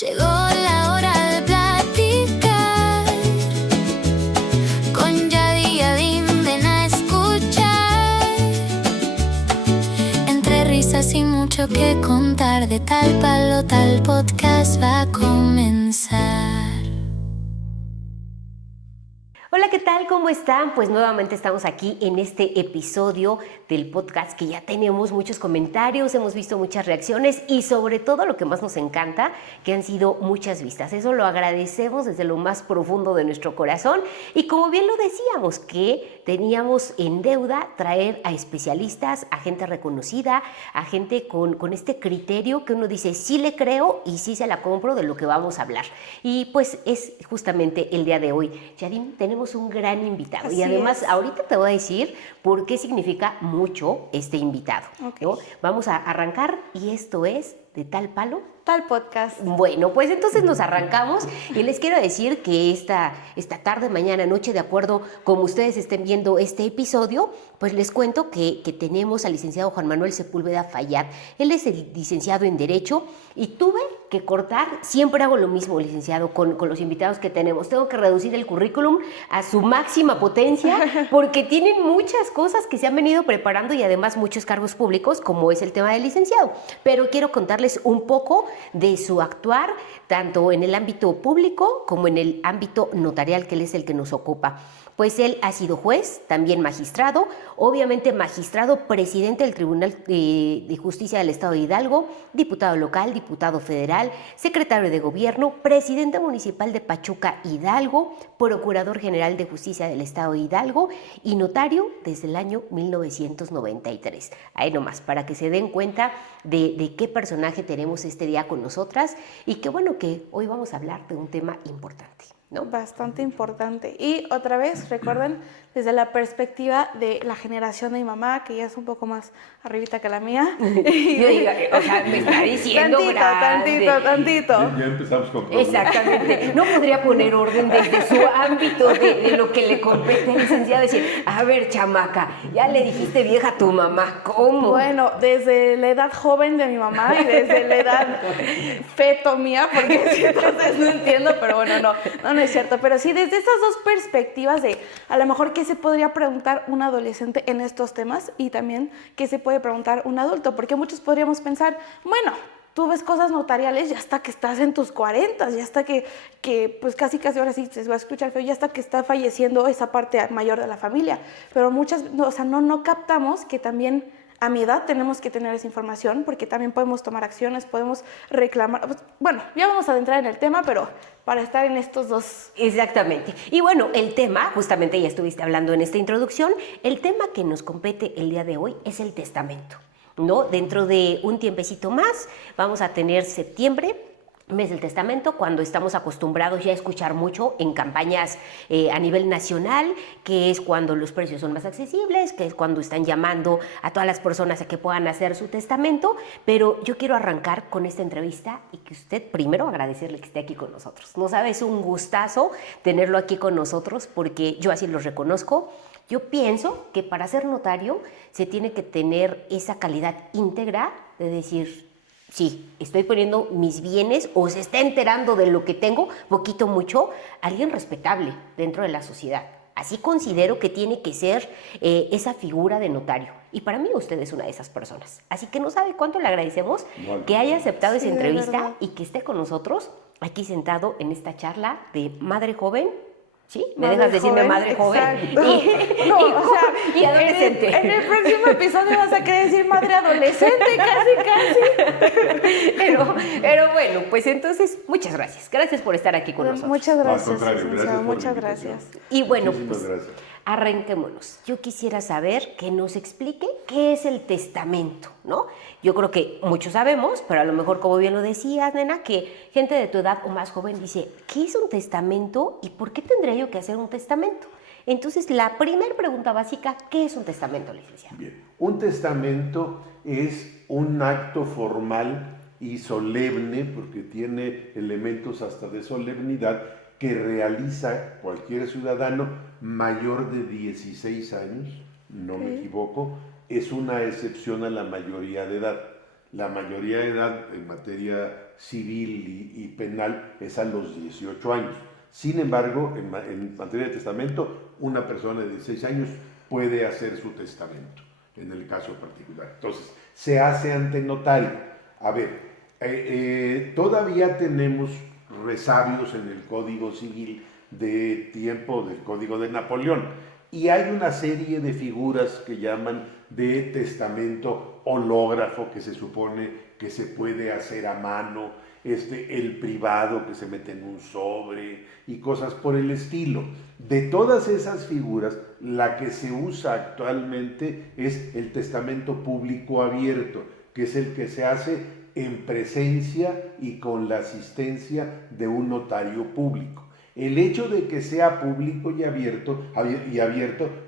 Llegó la hora de platicar con Yadi y Adin, ven a escuchar. Entre risas y mucho que contar, de tal palo tal podcast va a comenzar. Hola, ¿qué tal? ¿Cómo están? Pues nuevamente estamos aquí en este episodio del podcast que ya tenemos muchos comentarios, hemos visto muchas reacciones y sobre todo lo que más nos encanta, que han sido muchas vistas. Eso lo agradecemos desde lo más profundo de nuestro corazón y como bien lo decíamos, que teníamos en deuda traer a especialistas, a gente reconocida, a gente con este criterio que uno dice sí le creo y sí se la compro de lo que vamos a hablar. Y pues es justamente el día de hoy. Yadin, tenemos un gran invitado. Así y además es. ahorita te voy a decir por qué significa mucho este invitado. Ok. ¿No? Vamos a arrancar y esto es de tal palo. Tal podcast. Bueno, pues entonces nos arrancamos y les quiero decir que esta tarde, mañana, noche, de acuerdo como ustedes estén viendo este episodio, pues les cuento que tenemos al licenciado Juan Manuel Sepúlveda Fayad. Él es el licenciado en Derecho y tuve que cortar, siempre hago lo mismo, licenciado, con los invitados que tenemos. Tengo que reducir el currículum a su máxima potencia porque tienen muchas cosas que se han venido preparando y además muchos cargos públicos, como es el tema del licenciado. Pero quiero contarles un poco de su actuar, tanto en el ámbito público como en el ámbito notarial, que él es el que nos ocupa. Pues él ha sido juez, también magistrado, obviamente magistrado, presidente del Tribunal de Justicia del Estado de Hidalgo, diputado local, diputado federal, secretario de Gobierno, presidente municipal de Pachuca, Hidalgo, procurador general de Justicia del Estado de Hidalgo y notario desde el año 1993. Ahí nomás, para que se den cuenta de qué personaje tenemos este día con nosotras y que bueno, que hoy vamos a hablar de un tema importante, ¿no? Bastante importante. Y otra vez, recuerden, desde la perspectiva de la generación de mi mamá, que ya es un poco más arribita que la mía. Yo digo, o sea, me está diciendo Tantito. Ya empezamos con problemas. Exactamente. No podría poner orden desde su ámbito de lo que le compete, licenciado, decir, a ver, chamaca, ya le dijiste vieja a tu mamá, ¿cómo? Bueno, desde la edad joven de mi mamá y desde la edad feto mía, porque sí, entonces no entiendo, pero bueno, no es cierto. Pero sí, desde estas dos perspectivas de a lo mejor qué se podría preguntar un adolescente en estos temas y también qué se puede preguntar un adulto, porque muchos podríamos pensar, bueno, tú ves cosas notariales ya hasta que estás en tus 40, ya hasta que pues casi ahora sí se va a escuchar feo, ya hasta que está falleciendo esa parte mayor de la familia. Pero muchas, o sea, no captamos que también a mi edad tenemos que tener esa información porque también podemos tomar acciones, podemos reclamar. Bueno, ya vamos a adentrar en el tema, pero para estar en estos dos. Exactamente. Y bueno, el tema, justamente ya estuviste hablando en esta introducción, el tema que nos compete el día de hoy es el testamento, ¿no? Dentro de un tiempecito más vamos a tener septiembre, mes del testamento, cuando estamos acostumbrados ya a escuchar mucho en campañas a nivel nacional, que es cuando los precios son más accesibles, que es cuando están llamando a todas las personas a que puedan hacer su testamento, pero yo quiero arrancar con esta entrevista y que usted primero agradecerle que esté aquí con nosotros. No sabe, es un gustazo tenerlo aquí con nosotros porque yo así lo reconozco. Yo pienso que para ser notario se tiene que tener esa calidad íntegra de decir, sí, estoy poniendo mis bienes o se está enterando de lo que tengo, poquito, mucho, alguien respetable dentro de la sociedad. Así considero que tiene que ser esa figura de notario. Y para mí usted es una de esas personas. Así que no sabe cuánto le agradecemos que haya aceptado esa entrevista y que esté con nosotros aquí sentado en esta charla de madre joven. ¿Sí? ¿Me dejas decirme madre joven? Y adolescente. En el próximo episodio vas a querer decir madre adolescente, casi. Pero bueno, pues entonces, muchas gracias. Gracias por estar aquí con nosotros. Muchas gracias, Al contrario, licenciado, gracias por muchas la invitación. gracias. Y bueno, Muchísimas pues gracias. arranquémonos. Yo quisiera saber que nos explique qué es el testamento, ¿no? Yo creo que muchos sabemos, pero a lo mejor, como bien lo decías, nena, que gente de tu edad o más joven dice, ¿qué es un testamento y por qué tendría yo que hacer un testamento? Entonces, la primera pregunta básica, ¿qué es un testamento, licenciado? Bien, un testamento es un acto formal y solemne, porque tiene elementos hasta de solemnidad, que realiza cualquier ciudadano mayor de 16 años, no me equivoco, es una excepción a la mayoría de edad. La mayoría de edad en materia civil y penal es a los 18 años. Sin embargo, en materia de testamento, una persona de 16 años puede hacer su testamento, en el caso particular. Entonces, se hace ante notario. A ver, todavía tenemos resabios en el Código Civil de tiempo del Código de Napoleón, y hay una serie de figuras que llaman de testamento hológrafo, que se supone que se puede hacer a mano, el privado que se mete en un sobre y cosas por el estilo. De todas esas figuras, la que se usa actualmente es el testamento público abierto, que es el que se hace en presencia y con la asistencia de un notario público. El hecho de que sea público y abierto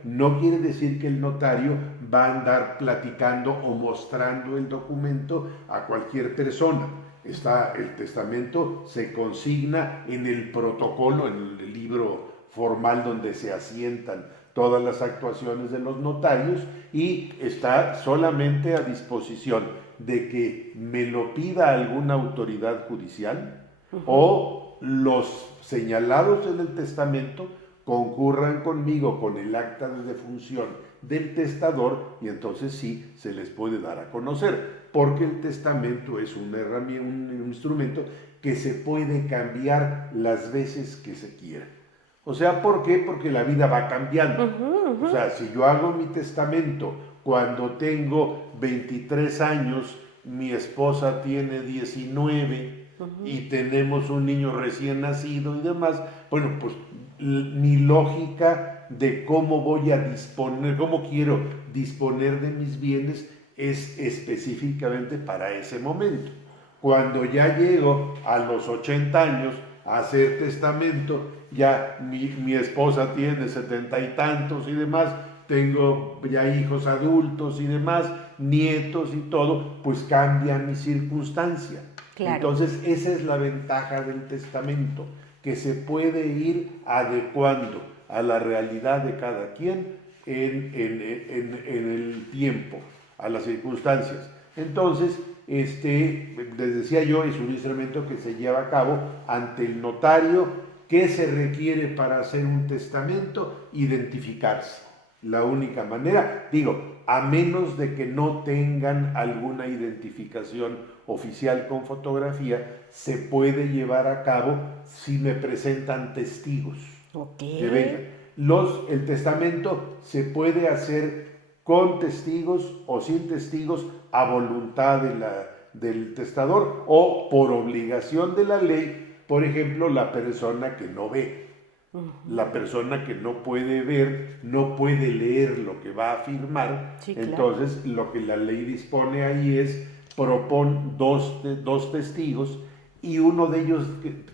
no quiere decir que el notario va a andar platicando o mostrando el documento a cualquier persona. El testamento se consigna en el protocolo, en el libro formal donde se asientan todas las actuaciones de los notarios, y está solamente a disposición de que me lo pida alguna autoridad judicial o los señalados en el testamento concurran conmigo con el acta de defunción del testador, y entonces sí se les puede dar a conocer, porque el testamento es una herramienta, un instrumento que se puede cambiar las veces que se quiera. O sea, ¿por qué? Porque la vida va cambiando. O sea, si yo hago mi testamento cuando tengo 23 años, mi esposa tiene 19 y tenemos un niño recién nacido y demás, bueno, pues mi lógica de cómo voy a disponer, cómo quiero disponer de mis bienes es específicamente para ese momento. Cuando ya llego a los 80 años a hacer testamento, ya mi esposa tiene 70 y tantos y demás, tengo ya hijos adultos y demás, nietos y todo, pues cambia mi circunstancia. Claro. Entonces esa es la ventaja del testamento, que se puede ir adecuando a la realidad de cada quien en el tiempo, a las circunstancias. Entonces, les decía yo, es un instrumento que se lleva a cabo ante el notario. ¿Qué se requiere para hacer un testamento? Identificarse. La única manera, a menos de que no tengan alguna identificación oficial con fotografía, se puede llevar a cabo si me presentan testigos. Okay. Que vengan. El testamento se puede hacer con testigos o sin testigos a voluntad del testador o por obligación de la ley. Por ejemplo, la persona que no ve. La persona que no puede ver, no puede leer lo que va a firmar. Sí, claro. Entonces, lo que la ley dispone ahí es propon dos testigos, y uno de ellos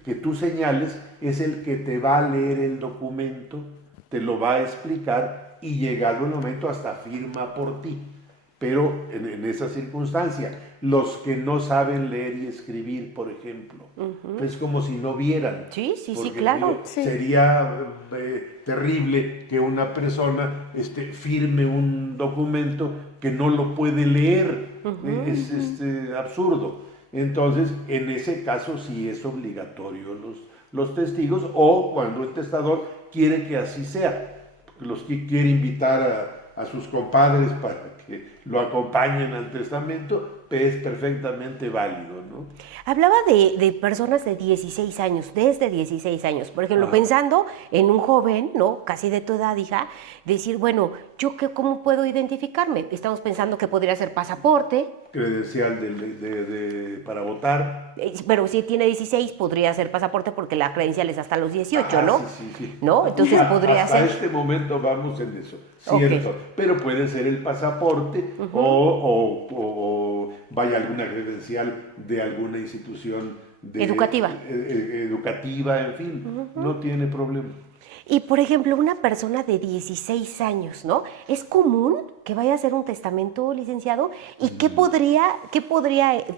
que tú señales es el que te va a leer el documento, te lo va a explicar, y llegado el momento hasta firma por ti. Pero en esa circunstancia, los que no saben leer y escribir, por ejemplo, es como si no vieran. Sí, claro. Sería terrible que una persona firme un documento que no lo puede leer. Es absurdo. Entonces, en ese caso sí es obligatorio los testigos, o cuando el testador quiere que así sea, los que quiere invitar a sus compadres para que lo acompañen al testamento, es perfectamente válido, ¿no? Hablaba de personas de 16 años, desde 16 años. Por ejemplo, pensando en un joven, ¿no? Casi de tu edad, hija, decir, bueno, ¿cómo puedo identificarme? Estamos pensando que podría ser pasaporte. Credencial para votar. Pero si tiene 16, podría ser pasaporte porque la credencial es hasta los 18, ¿no? Sí. ¿No? Entonces podría ser... Hasta este momento vamos en eso, cierto. Okay. Pero puede ser el pasaporte o vaya alguna credencial de alguna institución educativa, en fin, no tiene problema. Y, por ejemplo, una persona de 16 años, ¿no? ¿Es común que vaya a hacer un testamento, licenciado? ¿Y qué podría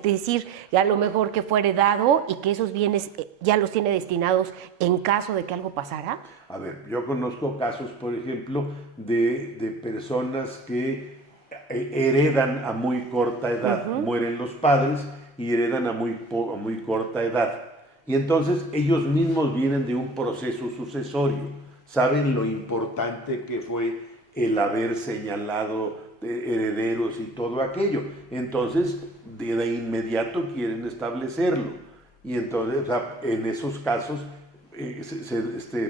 decir, a lo mejor, que fue heredado y que esos bienes ya los tiene destinados en caso de que algo pasara? A ver, yo conozco casos, por ejemplo, de personas que heredan a muy corta edad, mueren los padres y heredan a muy corta edad. Y entonces ellos mismos vienen de un proceso sucesorio, saben lo importante que fue el haber señalado herederos y todo aquello. Entonces, de inmediato quieren establecerlo. Y entonces, o sea, en esos casos,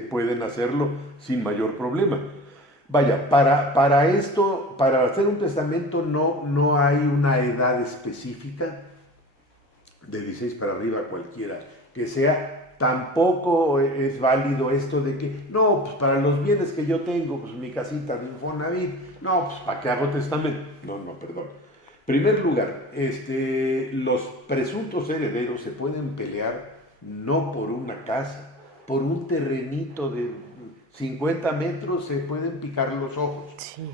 pueden hacerlo sin mayor problema. Vaya, para esto, para hacer un testamento no hay una edad específica, de 16 para arriba cualquiera que sea. Tampoco es válido esto de que, no, pues para los bienes que yo tengo, pues mi casita de Infonavit, no, pues ¿para qué hago testamento? No, perdón. En primer lugar, los presuntos herederos se pueden pelear no por una casa, por un terrenito de 50 metros se pueden picar los ojos. Sí.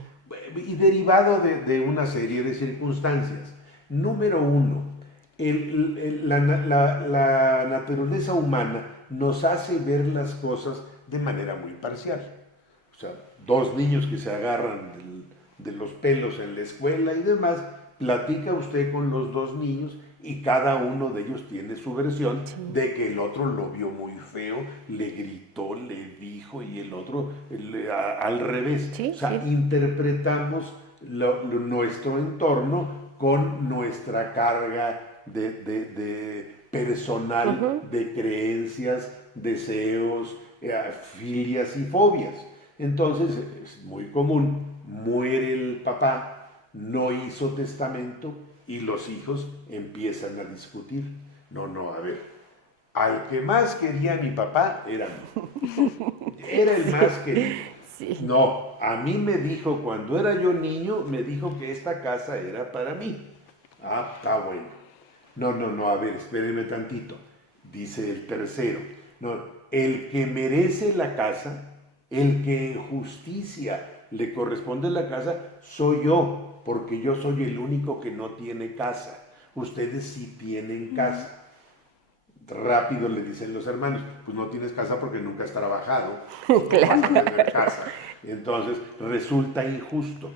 Y derivado de una serie de circunstancias. Número uno, la naturaleza humana nos hace ver las cosas de manera muy parcial. O sea, dos niños que se agarran de los pelos en la escuela y demás, platica usted con los dos niños y cada uno de ellos tiene su versión de que el otro lo vio muy feo, le gritó, le dijo y el otro al revés. Sí, o sea, interpretamos nuestro entorno con nuestra carga de personal, de creencias, deseos, filias y fobias. Entonces es muy común, muere el papá, no hizo testamento y los hijos empiezan a discutir. No, a ver, al que más quería mi papá era el más querido. Sí. No, a mí me dijo, cuando era yo niño, me dijo que esta casa era para mí. Ah, está bueno. No, a ver, espéreme tantito. Dice el tercero. No, el que merece la casa, el que en justicia le corresponde la casa, soy yo, porque yo soy el único que no tiene casa. Ustedes sí tienen casa. Rápido le dicen los hermanos, pues no tienes casa porque nunca has trabajado. Claro. Vas a tener casa. Entonces resulta injusto.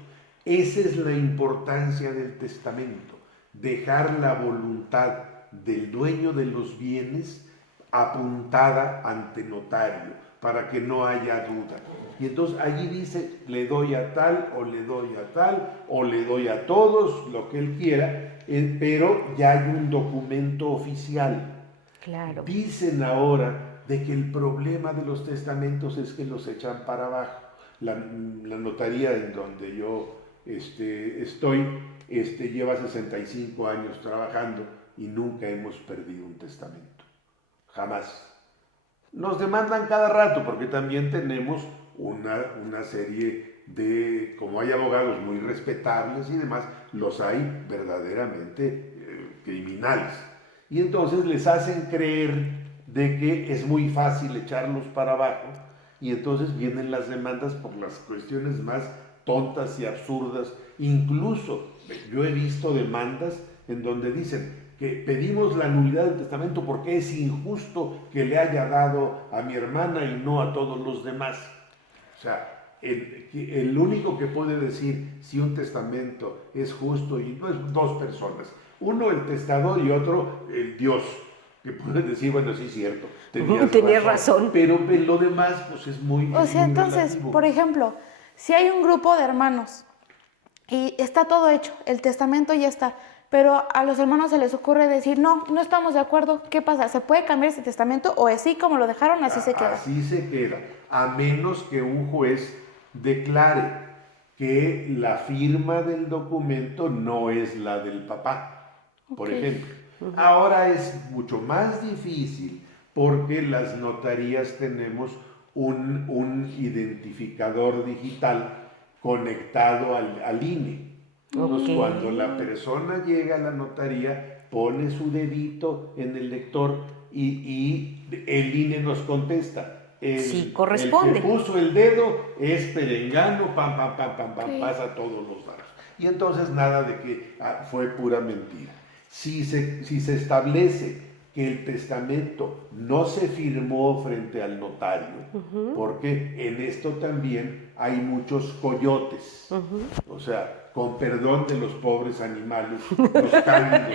Esa es la importancia del testamento. Dejar la voluntad del dueño de los bienes apuntada ante notario para que no haya duda. Y entonces allí dice, le doy a tal o le doy a tal o le doy a todos lo que él quiera, pero ya hay un documento oficial. Claro. Dicen ahora de que el problema de los testamentos es que los echan para abajo. La notaría en donde yo estoy lleva 65 años trabajando y nunca hemos perdido un testamento. Jamás. Nos demandan cada rato porque también tenemos una serie de, como hay abogados muy respetables y demás, los hay verdaderamente criminales. Y entonces les hacen creer de que es muy fácil echarlos para abajo y entonces vienen las demandas por las cuestiones más tontas y absurdas. Incluso yo he visto demandas en donde dicen que pedimos la nulidad del testamento porque es injusto que le haya dado a mi hermana y no a todos los demás. O sea, el único que puede decir si un testamento es justo y no es dos personas. Uno el testador y otro el Dios, que puede decir, bueno, sí es cierto, tenías razón. Pero lo demás pues es muy O sea, entonces, relativo. por ejemplo, si hay un grupo de hermanos y está todo hecho, el testamento ya está, pero a los hermanos se les ocurre decir, no estamos de acuerdo, ¿qué pasa? ¿Se puede cambiar ese testamento o así como lo dejaron, así se queda? Así se queda, a menos que un juez declare que la firma del documento no es la del papá, por ejemplo. Ahora es mucho más difícil porque las notarías tenemos un identificador digital conectado al INE. Entonces, cuando la persona llega a la notaría, pone su dedito en el lector y el INE nos contesta. Sí, corresponde. El que puso el dedo es perengano, pasa todos los datos. Y entonces nada de que fue pura mentira. Si se establece que el testamento no se firmó frente al notario, porque en esto también hay muchos coyotes, o sea, con perdón de los pobres animales, los cánidos,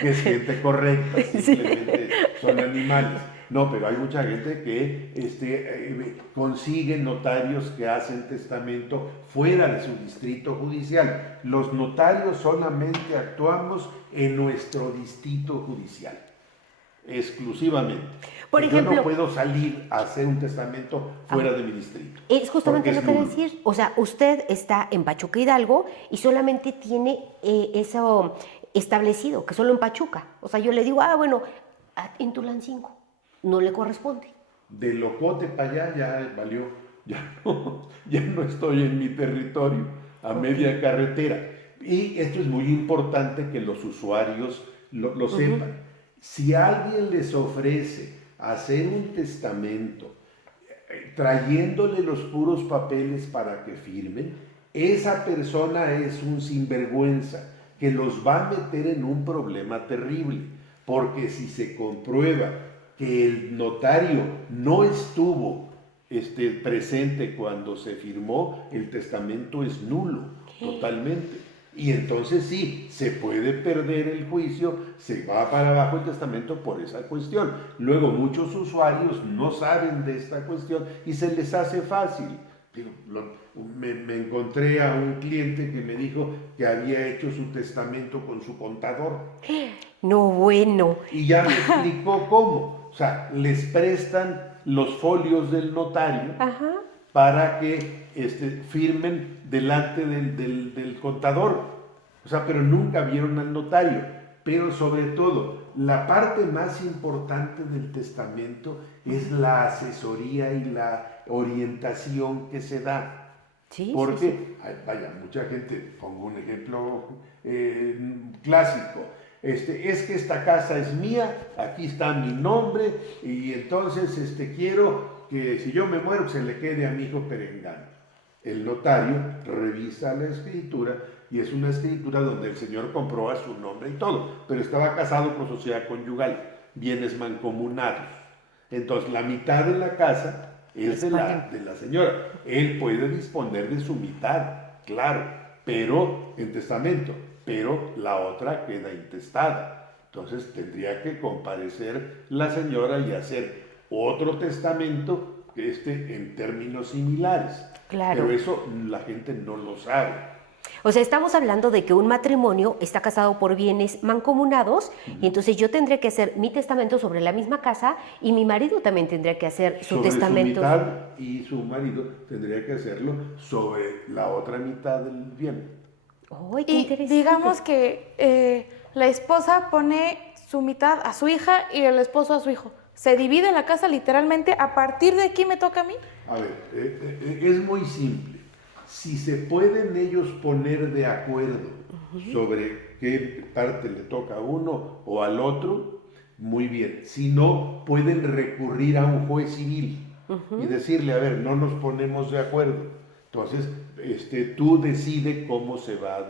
que es gente correcta, simplemente son animales. No, pero hay mucha gente que consigue notarios que hacen testamento fuera de su distrito judicial. Los notarios solamente actuamos en nuestro distrito judicial, exclusivamente. Por Yo ejemplo, no puedo salir a hacer un testamento fuera de mi distrito. Es justamente lo porque que es nulo. decir. O sea, usted está en Pachuca Hidalgo y solamente tiene eso establecido, que solo en Pachuca. O sea, yo le digo, bueno, en Tulancingo no le corresponde. De Locote para allá ya valió, ya no estoy en mi territorio, a media carretera. Y esto es muy importante que los usuarios lo sepan. Si alguien les ofrece hacer un testamento trayéndole los puros papeles para que firmen, esa persona es un sinvergüenza que los va a meter en un problema terrible, porque si se comprueba que el notario no estuvo presente cuando se firmó, el testamento es nulo, totalmente. Y entonces sí, se puede perder el juicio, se va para abajo el testamento por esa cuestión. Luego muchos usuarios no saben de esta cuestión y se les hace fácil. Me encontré a un cliente que me dijo que había hecho su testamento con su contador. No, bueno. Y ya me explicó cómo. O sea, les prestan los folios del notario para que firmen delante del contador. O sea, pero nunca vieron al notario. Pero sobre todo, la parte más importante del testamento es la asesoría y la orientación que se da. Sí, Porque, vaya, mucha gente, pongo un ejemplo clásico, es que esta casa es mía, aquí está mi nombre, y entonces quiero que si yo me muero se le quede a mi hijo perengano. El notario revisa la escritura y es una escritura donde el señor compró a su nombre y todo, pero estaba casado por sociedad conyugal, bienes mancomunados. Entonces la mitad de la casa es de la señora. Él puede disponer de su mitad, claro, pero en testamento, pero la otra queda intestada. Entonces tendría que comparecer la señora y hacer otro testamento en términos similares. Claro. Pero eso la gente no lo sabe. O sea, estamos hablando de que un matrimonio está casado por bienes mancomunados y entonces yo tendré que hacer mi testamento sobre la misma casa y mi marido también tendría que hacer su sobre testamento. Su mitad y su marido tendría que hacerlo sobre la otra mitad del bien. ¡Ay, qué Y interesante! digamos que la esposa pone su mitad a su hija y el esposo a su hijo. ¿Se divide la casa literalmente? ¿A partir de aquí me toca a mí? A ver, es muy simple. Si se pueden ellos poner de acuerdo sobre qué parte le toca a uno o al otro, muy bien. Si no, pueden recurrir a un juez civil y decirle, a ver, no nos ponemos de acuerdo. Entonces, tú decides cómo se va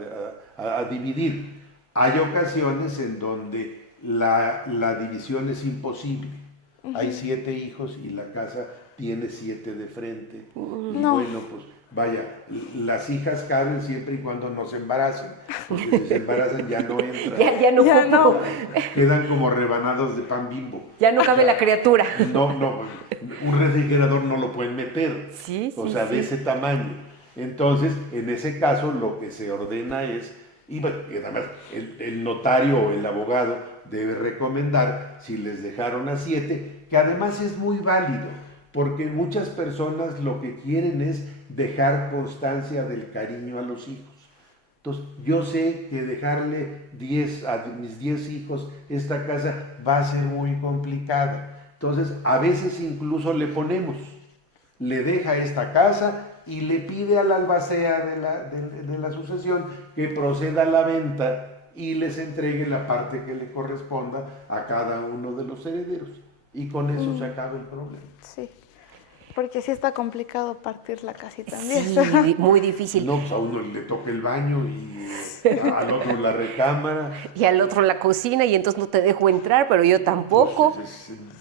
a dividir. Hay ocasiones en donde la división es imposible. Hay 7 hijos y la casa tiene 7 de frente. Y bueno, pues vaya, las hijas caben siempre y cuando no se embaracen. Porque si se embarazan ya no entran. Ya no. Quedan como rebanados de pan Bimbo. Ya no cabe la criatura. No, un refrigerador no lo pueden meter. Sí, o sea, de ese tamaño. Entonces, en ese caso, lo que se ordena es, y además, el notario o el abogado debe recomendar, si les dejaron a 7, que además es muy válido, porque muchas personas lo que quieren es dejar constancia del cariño a los hijos. Entonces, yo sé que dejarle a mis 10 hijos esta casa va a ser muy complicada. Entonces, a veces incluso le deja esta casa y le pide al albacea de la sucesión que proceda a la venta y les entregue la parte que le corresponda a cada uno de los herederos. Y con eso se acaba el problema. Sí. Porque sí está complicado partir la casita en 10. Sí, muy difícil. No, pues a uno le toca el baño y al otro la recámara. Y al otro la cocina y entonces no te dejo entrar, pero yo tampoco.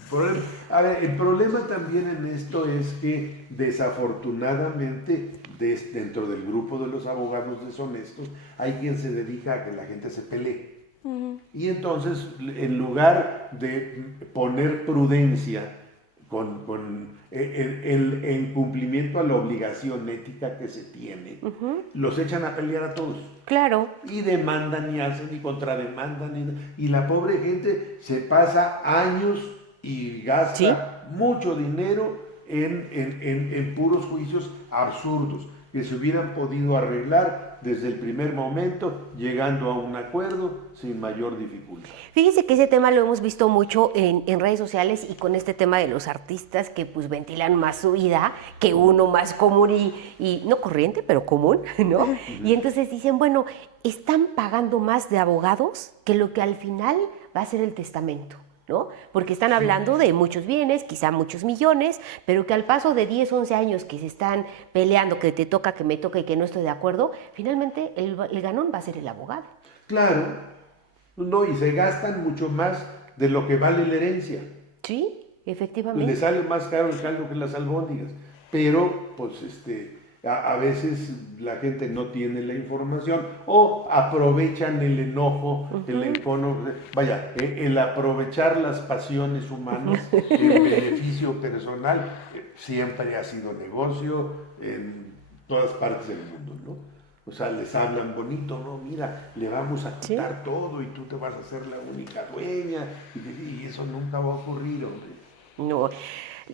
Pues, a ver, el problema también en esto es que desafortunadamente dentro del grupo de los abogados deshonestos hay quien se dedica a que la gente se pelee. Y entonces, en lugar de poner prudencia con el cumplimiento a la obligación ética que se tiene, los echan a pelear a todos. Claro. Y demandan y hacen y contrademandan y la pobre gente se pasa años y gasta mucho dinero en puros juicios absurdos que se hubieran podido arreglar desde el primer momento, llegando a un acuerdo sin mayor dificultad. Fíjense que ese tema lo hemos visto mucho en redes sociales y con este tema de los artistas que pues ventilan más su vida que uno más común y no corriente, pero común, ¿no? Y entonces dicen, bueno, están pagando más de abogados que lo que al final va a ser el testamento, ¿no? Porque están hablando de muchos bienes, quizá muchos millones, pero que al paso de 10, 11 años que se están peleando, que te toca, que me toca y que no estoy de acuerdo, finalmente el ganón va a ser el abogado. Claro, no, y se gastan mucho más de lo que vale la herencia. Sí, efectivamente. Le sale más caro el caldo que las albóndigas, pero pues a veces la gente no tiene la información o aprovechan el enojo, el encono, vaya, el aprovechar las pasiones humanas en beneficio personal siempre ha sido negocio en todas partes del mundo, ¿no? O sea, les hablan bonito, ¿no? Mira, le vamos a quitar todo y tú te vas a hacer la única dueña y eso nunca va a ocurrir, hombre. No.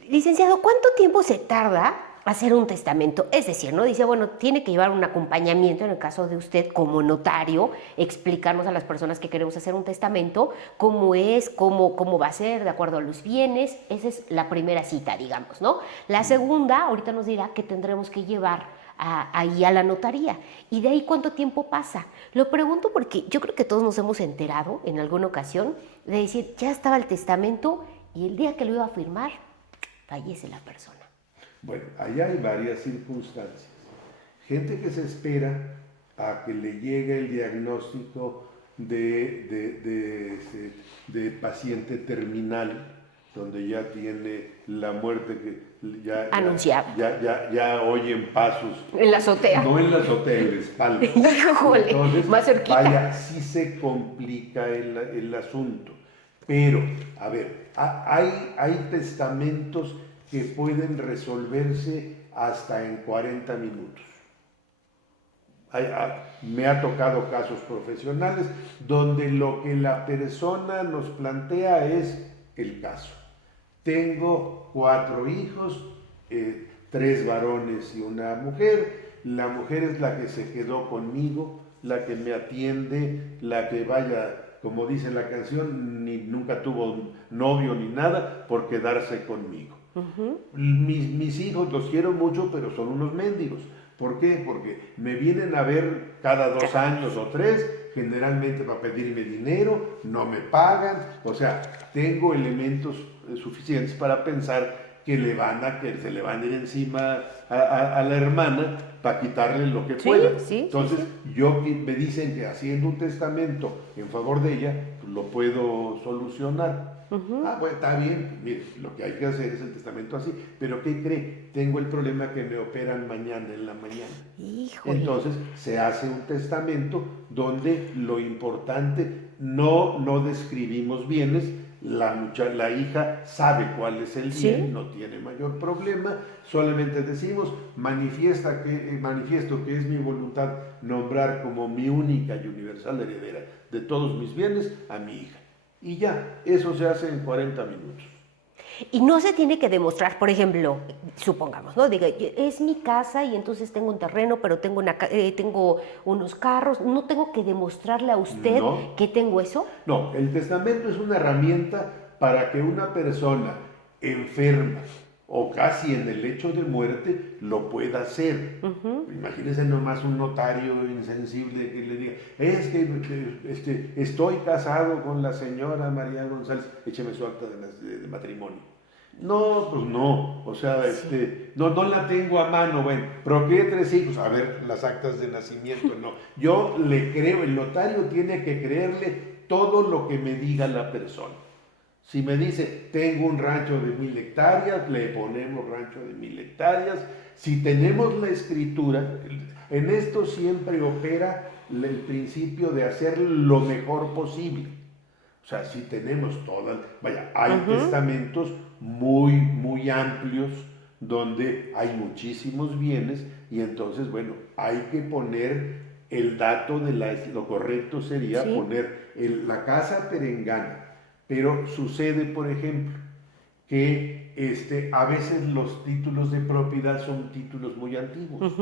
Licenciado, ¿cuánto tiempo se tarda hacer un testamento? Es decir, ¿no? Dice, bueno, tiene que llevar un acompañamiento, en el caso de usted, como notario, explicarnos a las personas que queremos hacer un testamento, cómo es, cómo va a ser, de acuerdo a los bienes. Esa es la primera cita, digamos, ¿no? La segunda, ahorita nos dirá que tendremos que llevar ahí a la notaría. ¿Y de ahí cuánto tiempo pasa? Lo pregunto porque yo creo que todos nos hemos enterado en alguna ocasión de decir, ya estaba el testamento y el día que lo iba a firmar, fallece la persona. Bueno, allá hay varias circunstancias. Gente que se espera a que le llegue el diagnóstico de paciente terminal, donde ya tiene la muerte que anunciada. Ya oyen pasos. En la azotea. No en la azotea, en la espalda. Híjole, entonces, más cerquita. Vaya, sí se complica el asunto. Pero, a ver, hay testamentos que pueden resolverse hasta en 40 minutos. Me ha tocado casos profesionales donde lo que la persona nos plantea es el caso. Tengo 4 hijos, 3 varones y una mujer. La mujer es la que se quedó conmigo, la que me atiende, la que vaya, como dice la canción, nunca tuvo novio ni nada por quedarse conmigo. Mis hijos los quiero mucho, pero son unos mendigos. ¿Por qué? Porque me vienen a ver cada 2 años o 3, generalmente para pedirme dinero, no me pagan, o sea, tengo elementos suficientes para pensar que se le van a ir encima a la hermana para quitarle lo que pueda. Entonces, me dicen que haciendo un testamento en favor de ella, pues, lo puedo solucionar. Bueno, está bien, mire, lo que hay que hacer es el testamento así, pero ¿qué cree? Tengo el problema que me operan mañana en la mañana. Híjole. Entonces se hace un testamento donde lo importante, no describimos bienes, la hija sabe cuál es el bien, no tiene mayor problema, solamente decimos, manifiesto que es mi voluntad nombrar como mi única y universal heredera de todos mis bienes a mi hija. Y ya, eso se hace en 40 minutos. Y no se tiene que demostrar, por ejemplo, supongamos, ¿no? Diga, es mi casa y entonces tengo un terreno, pero tengo unos carros. ¿No tengo que demostrarle a usted que tengo eso? No, el testamento es una herramienta para que una persona enferma o casi en el lecho de muerte lo pueda hacer. Imagínense nomás un notario insensible que le diga, es que estoy casado con la señora María González, écheme su acta de matrimonio. No, pues no, o sea, no la tengo a mano, bueno, procreé 3 hijos, a ver, las actas de nacimiento, no. Yo le creo, el notario tiene que creerle todo lo que me diga la persona. Si me dice, tengo un rancho de 1000 hectáreas, le ponemos rancho de 1000 hectáreas. Si tenemos la escritura, en esto siempre opera el principio de hacer lo mejor posible. O sea, si tenemos todas, vaya, hay testamentos muy, muy amplios donde hay muchísimos bienes y entonces, bueno, hay que poner el dato de lo correcto sería poner la casa perengana. Pero sucede, por ejemplo, que a veces los títulos de propiedad son títulos muy antiguos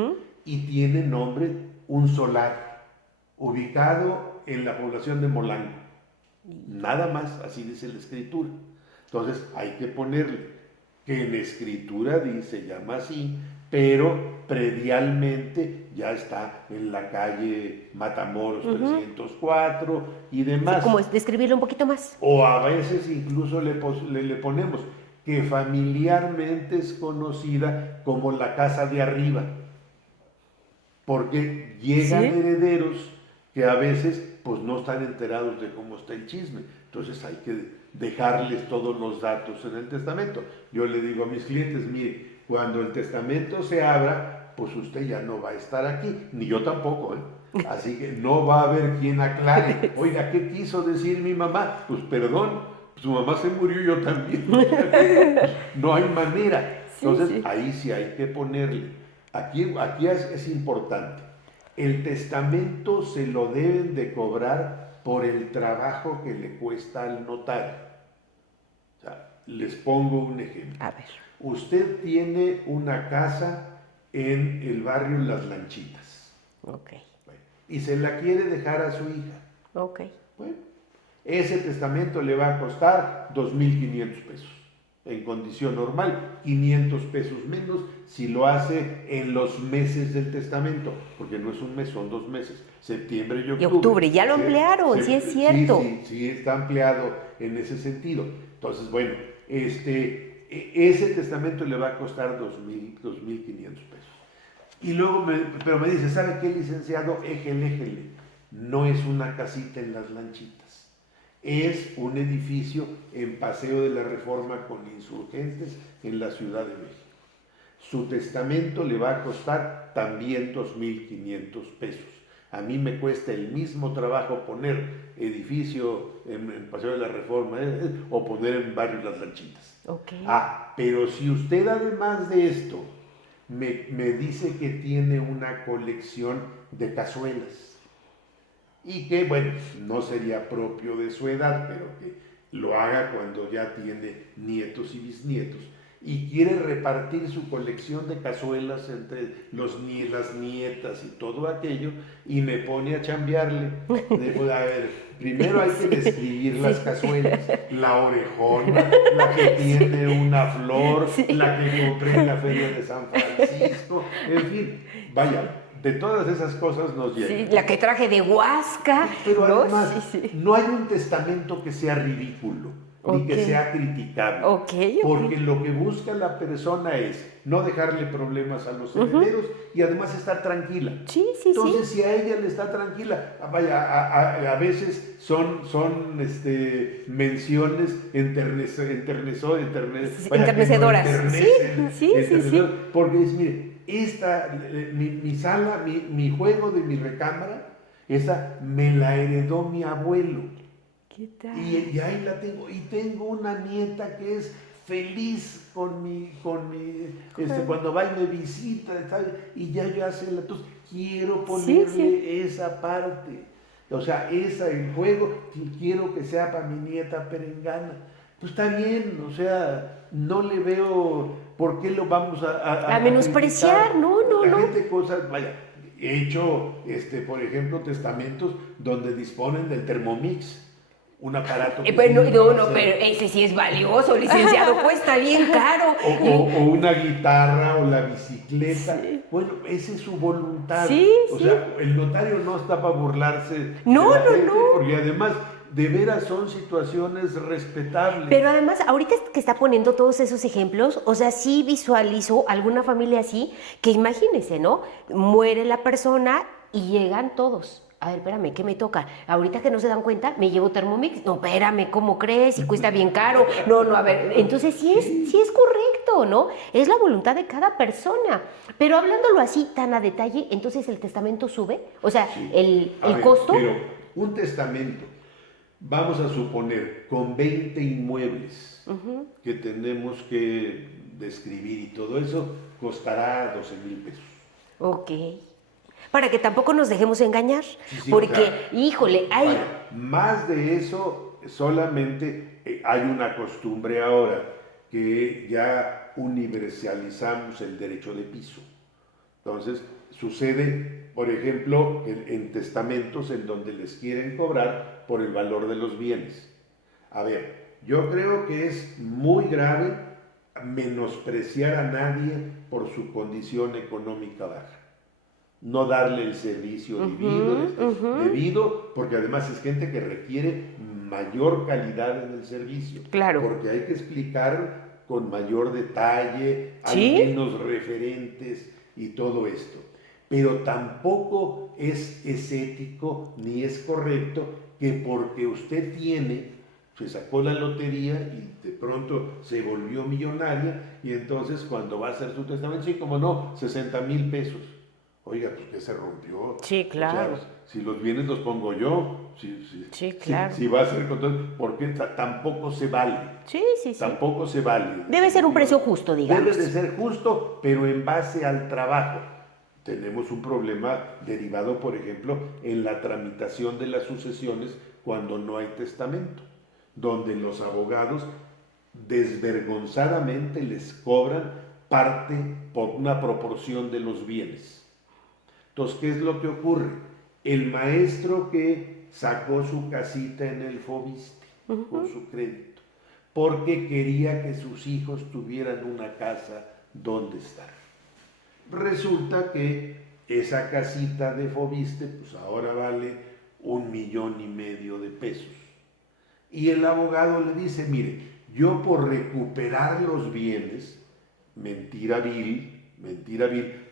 y tiene nombre un solar ubicado en la población de Molango. Nada más, así dice la escritura. Entonces hay que ponerle que en la escritura se llama así, pero predialmente ya está en la calle Matamoros 304 y demás. Sí, como describirlo un poquito más. O a veces incluso le ponemos que familiarmente es conocida como la casa de arriba, porque llegan herederos que a veces pues no están enterados de cómo está el chisme. Entonces hay que dejarles todos los datos en el testamento. Yo le digo a mis clientes, mire, cuando el testamento se abra, pues usted ya no va a estar aquí, ni yo tampoco, ¿eh? Así que no va a haber quien aclare, oiga, ¿qué quiso decir mi mamá? Pues perdón, su mamá se murió, yo también. No hay manera. Entonces ahí sí hay que ponerle. Aquí es importante. El testamento se lo deben de cobrar por el trabajo que le cuesta al notario. O sea, les pongo un ejemplo. A ver. Usted tiene una casa en el barrio Las Lanchitas. Ok. Bueno, y se la quiere dejar a su hija. Ok. Bueno, ese testamento le va a costar 2,500 pesos. En condición normal, 500 pesos menos si lo hace en los meses del testamento, porque no es un mes, son 2 meses, septiembre y octubre. Y octubre, ya lo ampliaron, sí es cierto. Sí, está ampliado en ese sentido. Entonces, bueno, ese testamento le va a costar 2,500 pesos. Y luego, pero me dice, ¿sabe qué, licenciado? Éjele. No es una casita en Las Lanchitas. Es un edificio en Paseo de la Reforma con Insurgentes en la Ciudad de México. Su testamento le va a costar también 2,500 pesos. A mí me cuesta el mismo trabajo poner edificio en Paseo de la Reforma o poner en Barrio Las Lanchitas. Okay. Pero si usted además de esto me dice que tiene una colección de cazuelas, y que, bueno, no sería propio de su edad, pero que lo haga cuando ya tiene nietos y bisnietos, y quiere repartir su colección de cazuelas entre las nietas y todo aquello, y me pone a chambearle. A ver, primero hay que describir las cazuelas, la orejona, la que tiene una flor, la que compré en la feria de San Francisco, en fin, vaya. De todas esas cosas nos llega. Sí, la que traje de Huasca. Pero ¿no? además, no hay un testamento que sea ridículo, ni que sea criticable. Porque lo que busca la persona es no dejarle problemas a los herederos y además estar tranquila. Entonces, si a ella le está tranquila, vaya, a veces son menciones enternecedoras. Sí. Porque es, mire, mi sala, mi juego de mi recámara, esa me la heredó mi abuelo. ¿Qué tal? Y ahí la tengo. Y tengo una nieta que es feliz con mi cuando va y me visita, ¿sabes? Y ya yo hace entonces quiero ponerle esa parte. O sea, el juego, quiero que sea para mi nieta perengana. Pues está bien, o sea, no le veo por qué lo vamos a menospreciar, no. Gente cosas, vaya, he hecho, por ejemplo, testamentos donde disponen del Thermomix, un aparato. Pero ese sí es valioso, licenciado, cuesta bien caro. O una guitarra o la bicicleta. Bueno, esa es su voluntad. O sea, el notario no está para burlarse. No. Porque además de veras son situaciones respetables. Pero además, ahorita que está poniendo todos esos ejemplos, o sea, sí visualizo alguna familia así, que imagínense, ¿no? Muere la persona y llegan todos. A ver, espérame, ¿qué me toca? Ahorita que no se dan cuenta, me llevo Thermomix. No, espérame, ¿cómo crees? Y cuesta bien caro. No, a ver, entonces sí es correcto, ¿no? Es la voluntad de cada persona. Pero hablándolo así, tan a detalle, entonces el testamento sube. O sea, Sí. el Ver, costo. Pero un testamento, vamos a suponer, con 20 inmuebles que tenemos que describir y todo eso, costará 12,000 pesos. Ok. Para que tampoco nos dejemos engañar. Sí, porque, o sea, híjole, hay... Vaya, más de eso, solamente hay una costumbre ahora que ya universalizamos el derecho de piso. Entonces, sucede, por ejemplo, en testamentos en donde les quieren cobrar por el valor de los bienes. A ver, yo creo que es muy grave menospreciar a nadie por su condición económica baja. No darle el servicio debido, porque además es gente que requiere mayor calidad en el servicio. Claro. Porque hay que explicar con mayor detalle, ¿Sí? hay menos referentes y todo esto. Pero tampoco es ético ni es correcto que porque usted se sacó la lotería y de pronto se volvió millonaria y entonces cuando va a hacer su testamento, sí, como no, 60,000 pesos. Oiga, pues que se rompió. Sí, claro. O sea, si los bienes los pongo yo, Sí, claro. si va a ser con todo, porque tampoco se vale. Sí. Tampoco se vale. Debe ser un precio justo, digamos. Debe de ser justo, pero en base al trabajo. Tenemos un problema derivado, por ejemplo, en la tramitación de las sucesiones cuando no hay testamento, donde los abogados desvergonzadamente les cobran parte por una proporción de los bienes. Entonces, ¿qué es lo que ocurre? El maestro que sacó su casita en el Fobiste con su crédito, porque quería que sus hijos tuvieran una casa donde estar. Resulta que esa casita de Fobiste, pues ahora vale 1,5 millones de pesos. Y el abogado le dice, mire, yo por recuperar los bienes, mentira vil,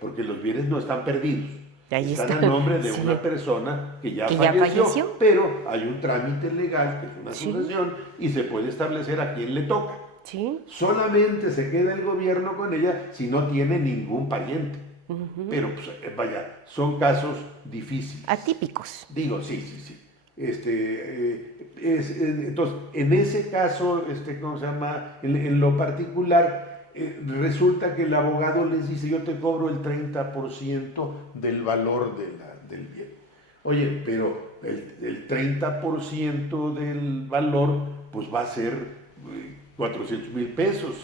porque los bienes no están perdidos. Ahí Están está. a nombre de Sí. una persona que ya ¿Que falleció, ya falleció? pero hay un trámite legal, que es una Sí. sucesión, y se puede establecer a quién le toca. Sí. Solamente se queda el gobierno con ella si no tiene ningún pariente. Pero, pues, vaya, son casos difíciles. Atípicos. Digo, sí. Entonces, en ese caso, ¿cómo se llama? En lo particular, resulta que el abogado les dice, yo te cobro el 30% del valor del bien. Oye, pero el 30% del valor, pues va a ser 400,000 pesos,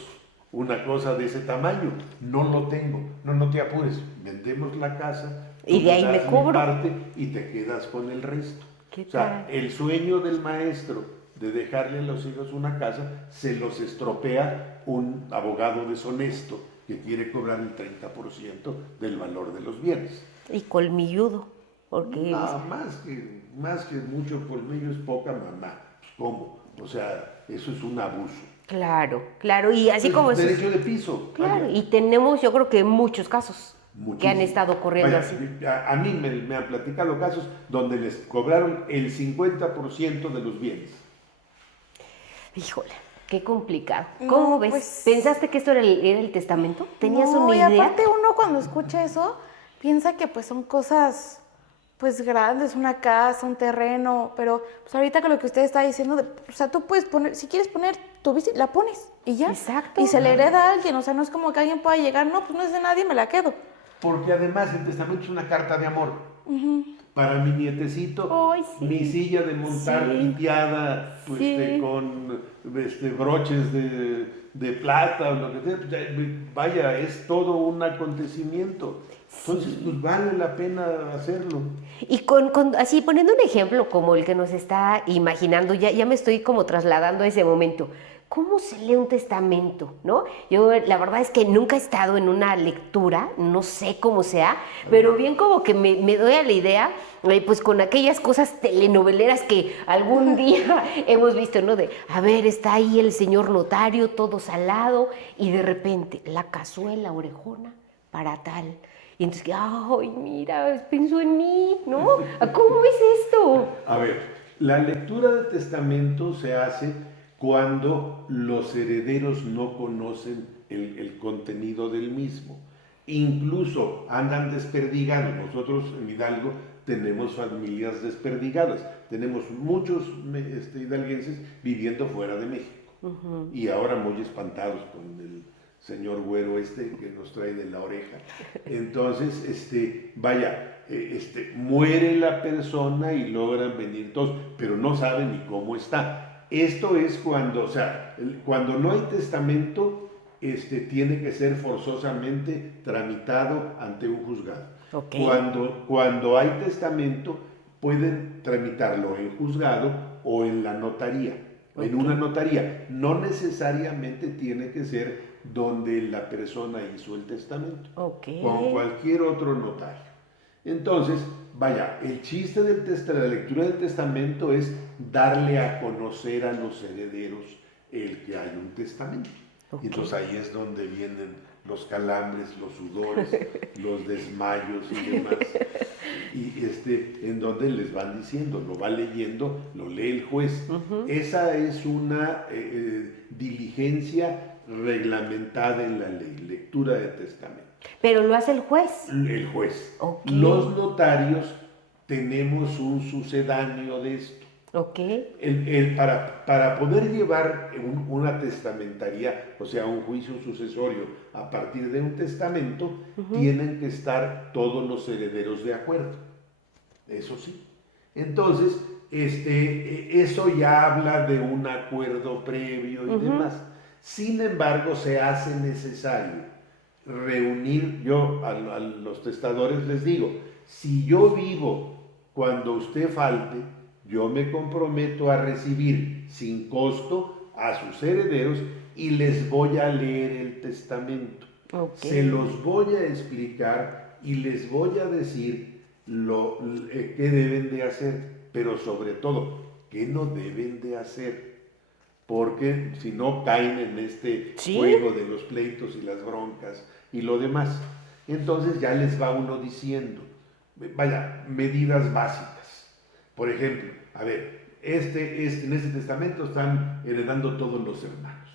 una cosa de ese tamaño. No lo tengo, no te apures, vendemos la casa, Y tú de ahí das me mi cobro. parte y te quedas con el resto. ¿Qué O sea, tal? el sueño del maestro de dejarle a los hijos una casa, se los estropea un abogado deshonesto que quiere cobrar el 30% del valor de los bienes. Y colmilludo. Porque Nada más que mucho colmillo es poca mamá. ¿Cómo? O sea, eso es un abuso. Claro. Y así Es como eso. derecho de piso. Claro, vaya. y tenemos yo creo que muchos casos que han Muchísimo. estado ocurriendo Vaya, así. A mí me han platicado casos donde les cobraron el 50% de los bienes. Híjole, qué complicado. No, ¿Cómo ves? pues- ¿Pensaste que esto era el testamento? ¿Tenías No, una y idea? aparte uno cuando escucha eso, piensa que pues son cosas pues grandes, una casa, un terreno, pero pues ahorita con lo que usted está diciendo, o sea, tú puedes poner, si quieres poner tu bici, la pones y ya. Exacto. Y se le hereda a alguien, o sea, no es como que alguien pueda llegar, no, pues no es de nadie, me la quedo. Porque además el testamento es una carta de amor. Para mi nietecito, Ay, sí. mi silla de montar Sí. pinteada Sí. con broches de plata o lo que sea, vaya, es todo un acontecimiento. Entonces, pues vale la pena hacerlo. Y así poniendo un ejemplo como el que nos está imaginando, ya me estoy como trasladando a ese momento. ¿cómo se lee un testamento? ¿No? Yo la verdad es que nunca he estado en una lectura, no sé cómo sea, pero bien como que me doy a la idea, pues con aquellas cosas telenoveleras que algún día hemos visto, ¿no? De, a ver, está ahí el señor notario, todo salado, y de repente, la cazuela orejona para tal. Y entonces, ay, mira, pensó en mí, ¿no? ¿Cómo es esto? A ver, la lectura de testamento se hace cuando los herederos no conocen el contenido del mismo. Incluso andan desperdigados. Nosotros en Hidalgo tenemos familias desperdigadas. Tenemos muchos hidalguenses viviendo fuera de México. Y ahora muy espantados con el señor güero que nos trae de la oreja. Entonces, muere la persona y logran venir todos, pero no saben ni cómo está. Esto es cuando, cuando no hay testamento, tiene que ser forzosamente tramitado ante un juzgado. Okay. Cuando hay testamento, pueden tramitarlo en juzgado o en la notaría. Okay. En una notaría. No necesariamente tiene que ser donde la persona hizo el testamento. Okay. Con cualquier otro notario. Entonces, el chiste de la lectura del testamento es darle a conocer a los herederos el que hay un testamento. Okay. Y entonces ahí es donde vienen los calambres, los sudores, los desmayos y demás. Y en donde les van diciendo, lo va leyendo, lo lee el juez. Esa es una diligencia reglamentada en la ley, lectura de testamento. ¿Pero lo hace el juez? El juez. Okay. Los notarios tenemos un sucedáneo de esto. Okay. Para poder llevar una testamentaría, o sea, un juicio sucesorio a partir de un testamento, tienen que estar todos los herederos de acuerdo. Eso sí. Entonces, eso ya habla de un acuerdo previo y demás. Sin embargo, se hace necesario reunir, yo a los testadores les digo, si yo vivo cuando usted falte, yo me comprometo a recibir sin costo a sus herederos y les voy a leer el testamento. Okay. Se los voy a explicar y les voy a decir qué deben de hacer, pero sobre todo, qué no deben de hacer. Porque si no caen en este juego de los pleitos y las broncas y lo demás. Entonces ya les va uno diciendo, medidas básicas. Por ejemplo, a ver, en este testamento están heredando todos los hermanos.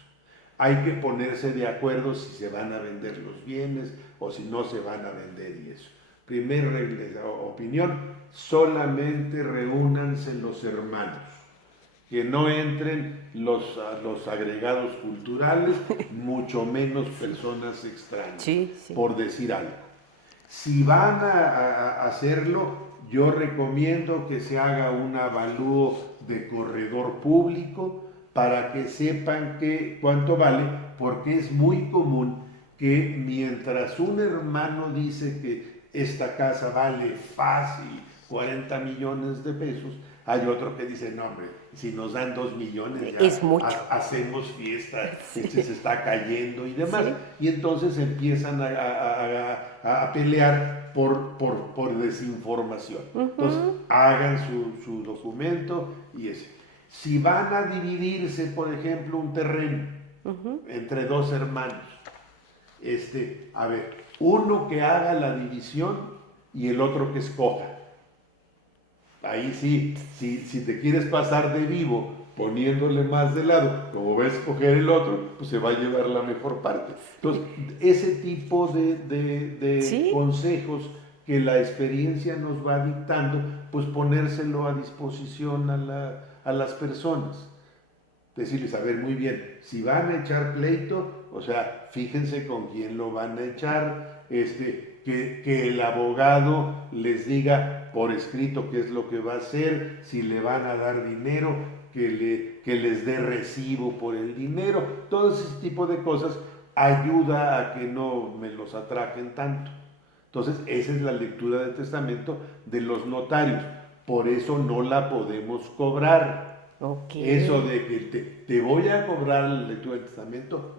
Hay que ponerse de acuerdo si se van a vender los bienes o si no se van a vender y eso. Primer opinión, solamente reúnanse los hermanos. Que no entren los agregados culturales, mucho menos personas extrañas, por decir algo. Si van a hacerlo, yo recomiendo que se haga un avalúo de corredor público para que sepan cuánto vale, porque es muy común que mientras un hermano dice que esta casa vale fácil 40 millones de pesos, hay otro que dice, no hombre, si nos dan 2 millones ya es mucho. Hacemos fiesta, se está cayendo y demás. Y entonces empiezan a pelear por desinformación. Entonces hagan su documento y ese. Si van a dividirse, por ejemplo, un terreno entre dos hermanos, uno que haga la división y el otro que escoja. Ahí sí, si te quieres pasar de vivo poniéndole más de lado, como va a escoger el otro, pues se va a llevar la mejor parte. Entonces, ese tipo de consejos que la experiencia nos va dictando, pues ponérselo a disposición a las personas. Decirles, a ver, muy bien, si van a echar pleito, o sea, fíjense con quién lo van a echar, que el abogado les diga por escrito qué es lo que va a hacer, si le van a dar dinero, que les dé recibo por el dinero, todo ese tipo de cosas ayuda a que no me los atraquen tanto. Entonces, esa es la lectura del testamento de los notarios, por eso no la podemos cobrar. Ok. Eso de que te voy a cobrar la lectura del testamento,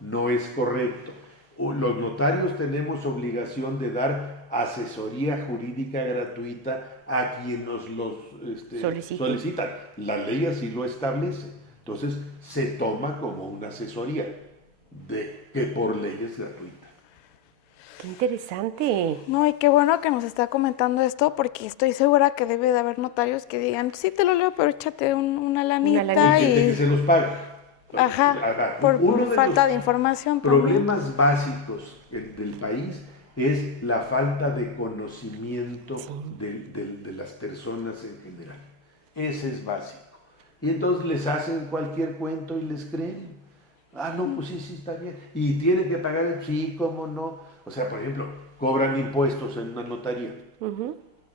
no es correcto. Los notarios tenemos obligación de dar asesoría jurídica gratuita a quien nos los solicitan. La ley así lo establece. Entonces se toma como una asesoría que por ley es gratuita. Qué interesante. No, y qué bueno que nos está comentando esto, porque estoy segura que debe de haber notarios que digan, sí te lo leo, pero échate una lanita Y y... que se los paga. Ajá, por falta de información. Problemas básicos del país es la falta de conocimiento de las personas en general. Ese es básico. Y entonces les hacen cualquier cuento y les creen. Ah, no, pues sí, está bien. Y tienen que pagar, sí, cómo no. O sea, por ejemplo, cobran impuestos en una notaría.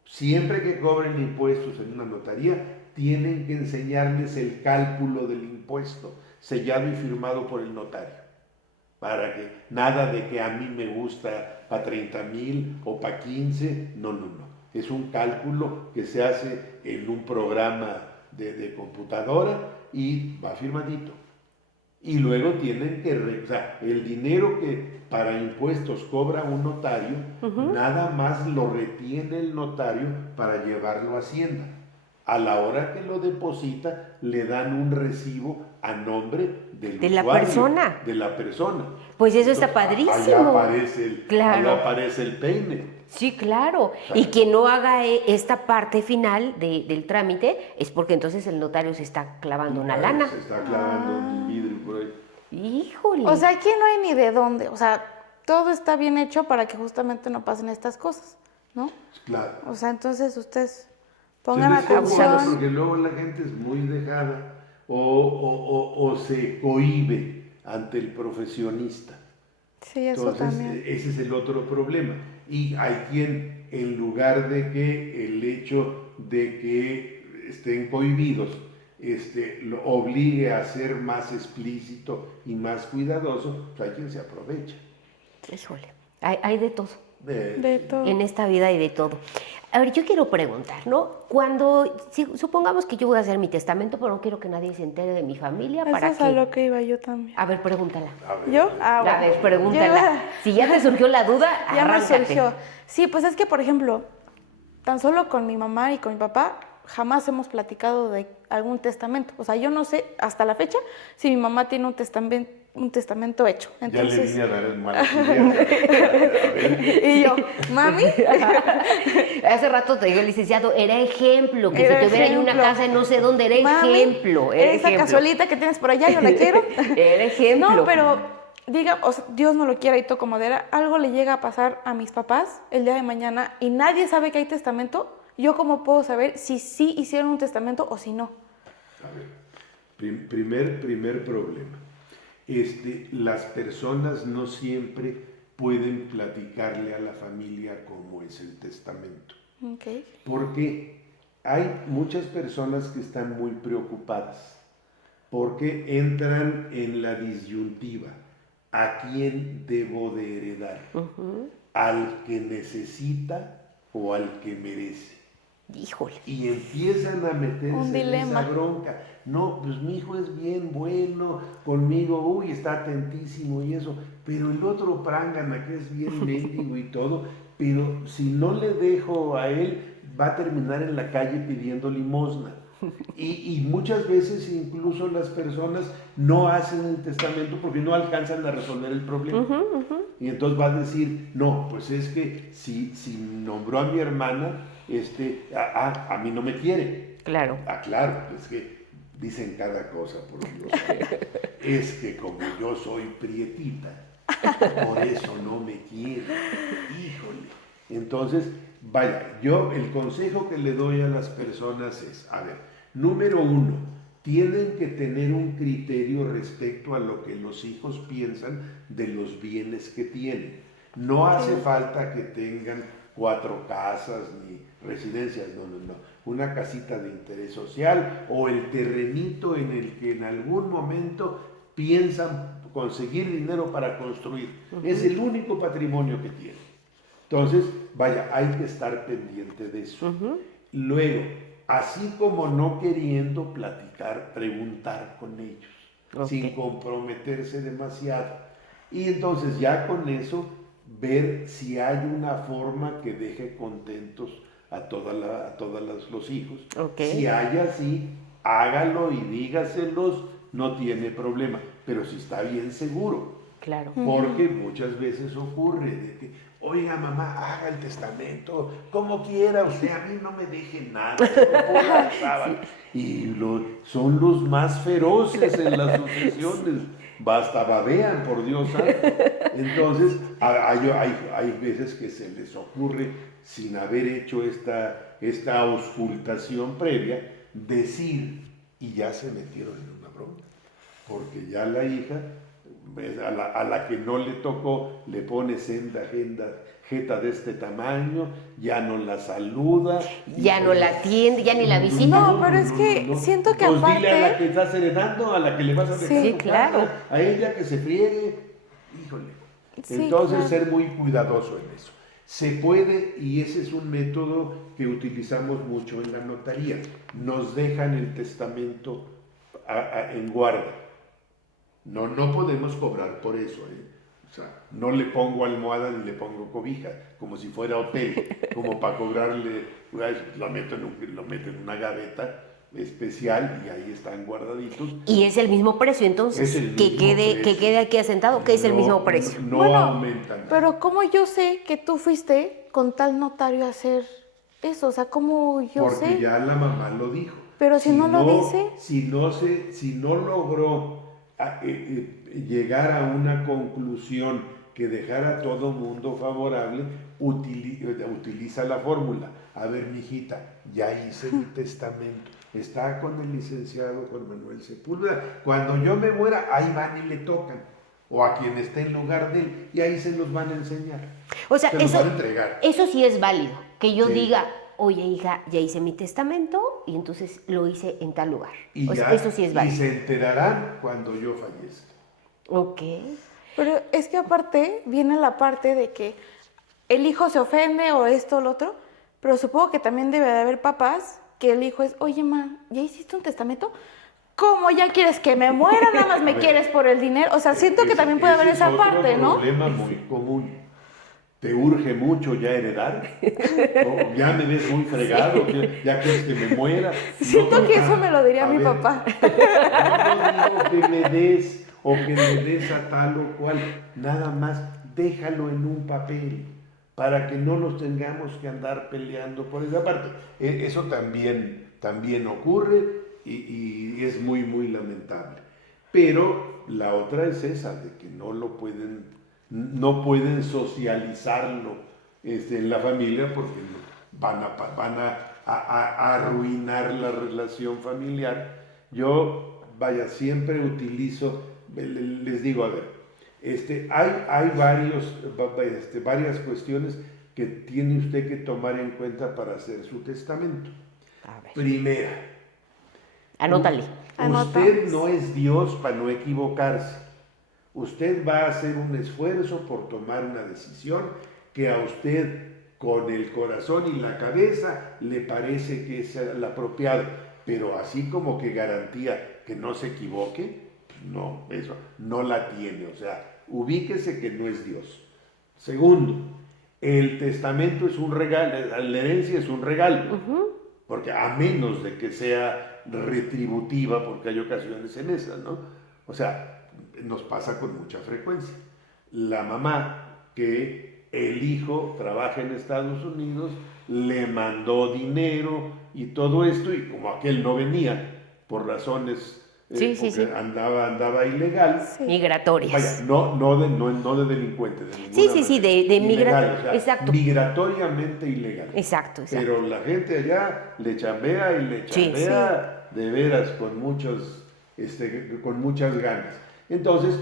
Siempre que cobren impuestos en una notaría, tienen que enseñarles el cálculo del impuesto, sellado y firmado por el notario. Para que nada de que a mí me gusta para 30,000 o para 15, no. Es un cálculo que se hace en un programa de computadora y va firmadito. Y luego tienen que, o sea, el dinero que para impuestos cobra un notario, nada más lo retiene el notario para llevarlo a Hacienda. A la hora que lo deposita, le dan un recibo a nombre del usuario, de la persona. Pues eso está Entonces, padrísimo. Allá aparece el peine. Sí, claro. Y quien no haga esta parte final del trámite es porque entonces el notario se está clavando una lana. Se está clavando un vidrio por ahí. Híjole. O sea, aquí no hay ni de dónde. O sea, todo está bien hecho para que justamente no pasen estas cosas, ¿no? Claro. O sea, entonces ustedes pongan abusados atención. porque luego la gente es muy dejada o se cohíbe ante el profesionista. Sí, eso Entonces, también. ese es el otro problema. Y hay quien, en lugar de que el hecho de que estén cohibidos lo obligue a ser más explícito y más cuidadoso, pues hay quien se aprovecha. Híjole, hay de todo. De todo. En esta vida hay de todo. A ver, yo quiero preguntar, ¿no? Supongamos que yo voy a hacer mi testamento, pero no quiero que nadie se entere de mi familia. Eso es a lo que iba yo también. A ver, pregúntala. ¿Yo? A ver, pregúntala. Si ya te surgió la duda, ya arráncate. me surgió. Sí, pues es que, por ejemplo, tan solo con mi mamá y con mi papá, jamás hemos platicado de algún testamento. O sea, yo no sé hasta la fecha si mi mamá tiene un testamento hecho. Entonces, ya le vine a dar el mal. Y yo, mami. Hace rato te digo, el licenciado, era ejemplo, que si tuviera ahí una casa en no sé dónde, era mami, ejemplo. Era esa ejemplo. cazuelita que tienes por allá, yo la quiero. Era ejemplo. No, pero diga, o sea, Dios no lo quiera y toco madera, algo le llega a pasar a mis papás el día de mañana y nadie sabe que hay testamento. ¿Yo cómo puedo saber si sí hicieron un testamento o si no? A ver, primer problema. Las personas no siempre pueden platicarle a la familia cómo es el testamento. Okay. Porque hay muchas personas que están muy preocupadas porque entran en la disyuntiva. ¿A quién debo de heredar? ¿Al que necesita o al que merece? Híjole. Y empiezan a meterse en dilema. esa bronca. No, pues mi hijo es bien bueno conmigo, está atentísimo y eso, pero el otro prángana que es bien mendigo y todo, pero si no le dejo a él, va a terminar en la calle pidiendo limosna. Y muchas veces incluso las personas no hacen el testamento porque no alcanzan a resolver el problema. Y entonces va a decir, no, pues es que si nombró a mi hermana, a mí no me quiere. Claro. Claro, es que dicen cada cosa, por Dios. Es que como yo soy prietita, por eso no me quiere. Híjole. Entonces, vaya, yo el consejo que le doy a las personas es, a ver, número 1, tienen que tener un criterio respecto a lo que los hijos piensan de los bienes que tienen. No hace falta que tengan 4 casas ni residencias, no. Una casita de interés social o el terrenito en el que en algún momento piensan conseguir dinero para construir. Es el único patrimonio que tienen. Entonces, vaya, hay que estar pendiente de eso. Luego, así como no queriendo platicar, preguntar con ellos, sin comprometerse demasiado. Y entonces ya con eso, ver si hay una forma que deje contentos a todos los hijos. Si hay así, hágalo y dígaselos, no tiene problema, pero si está bien seguro. Claro. Porque muchas veces ocurre de que, oiga mamá, haga el testamento como quiera, usted a mí no me deje nada. Y son los más feroces en las sucesiones, basta babean, por Dios santo. Entonces, hay veces que se les ocurre, sin haber hecho esta auscultación previa, decir, y ya se metieron en una broma, porque ya la hija, a la que no le tocó, le pone jeta de este tamaño, ya no la saluda, ya no la atiende, ya ni la visita. No, pero es que siento que pues aparte... dile a la que estás heredando, a la que le vas a dejar Sí, tu claro. casa, a ella que se friegue, híjole. Sí, Entonces claro. ser muy cuidadoso en eso. Se puede, y ese es un método que utilizamos mucho en la notaría, nos dejan el testamento en guarda. No podemos cobrar por eso, O sea, no le pongo almohada ni le pongo cobija, como si fuera hotel, como para cobrarle, lo meto en una gaveta especial y ahí están guardaditos. Y es el mismo precio, entonces, que quede aquí asentado, que es el mismo precio. No Bueno, aumentan. Pero ¿cómo yo sé que tú fuiste con tal notario a hacer eso? O sea, ¿cómo yo Porque sé? ya la mamá lo dijo. Pero si no lo dice. Si no logró llegar a una conclusión que dejara a todo mundo favorable, utiliza la fórmula. A ver, mijita, ya hice mi testamento. Está con el licenciado Juan Manuel Sepúlveda. Cuando yo me muera, ahí van y le tocan. O a quien esté en lugar de él, y ahí se los van a enseñar. O sea, se los van a entregar. eso sí es válido. Que yo Sí. diga, oye, hija, ya hice mi testamento y entonces lo hice en tal lugar. Y O sea, ya, eso sí es y válido. se enterarán cuando yo fallezca. Ok. Pero es que aparte viene la parte de que el hijo se ofende o esto o lo otro, pero supongo que también debe de haber papás que el hijo es, oye, ma, ¿ya hiciste un testamento? ¿Cómo ya quieres que me muera? Nada más me quieres por el dinero. O sea, siento que también puede haber Ese esa es otro parte, ¿no? problema muy común. ¿Te urge mucho ya heredar? ¿O ya me ves muy fregado? ¿Ya quieres que me muera? Siento No, que eso me lo diría a mi ver, papá. No digo que me des o que me des a tal o cual. Nada más déjalo en un papel para que no nos tengamos que andar peleando por esa parte. Eso también ocurre y es muy, muy lamentable. Pero la otra es esa, de que no pueden socializarlo en la familia porque van a arruinar la relación familiar. Yo, siempre utilizo, les digo, a ver, hay varias cuestiones que tiene usted que tomar en cuenta para hacer su testamento. A ver. Primera, Anótale. usted no es Dios para no equivocarse. Usted va a hacer un esfuerzo por tomar una decisión que a usted con el corazón y la cabeza le parece que es la apropiada, pero así como que garantía que no se equivoque, no, eso no la tiene. O sea, ubíquese que no es Dios. Segundo, el testamento es un regalo, la herencia es un regalo, porque a menos de que sea retributiva, porque hay ocasiones en esas, ¿no? O sea, nos pasa con mucha frecuencia. La mamá que el hijo trabaja en Estados Unidos, le mandó dinero y todo esto, y como aquel no venía por razones Sí. andaba ilegal. Sí. Migratorias. Vaya, no de delincuente. De ninguna Sí, manera. de Ilegal, o sea, exacto. migratoriamente ilegal. Exacto. Pero la gente allá le chambea y le Sí, chambea de veras con muchas ganas. Entonces,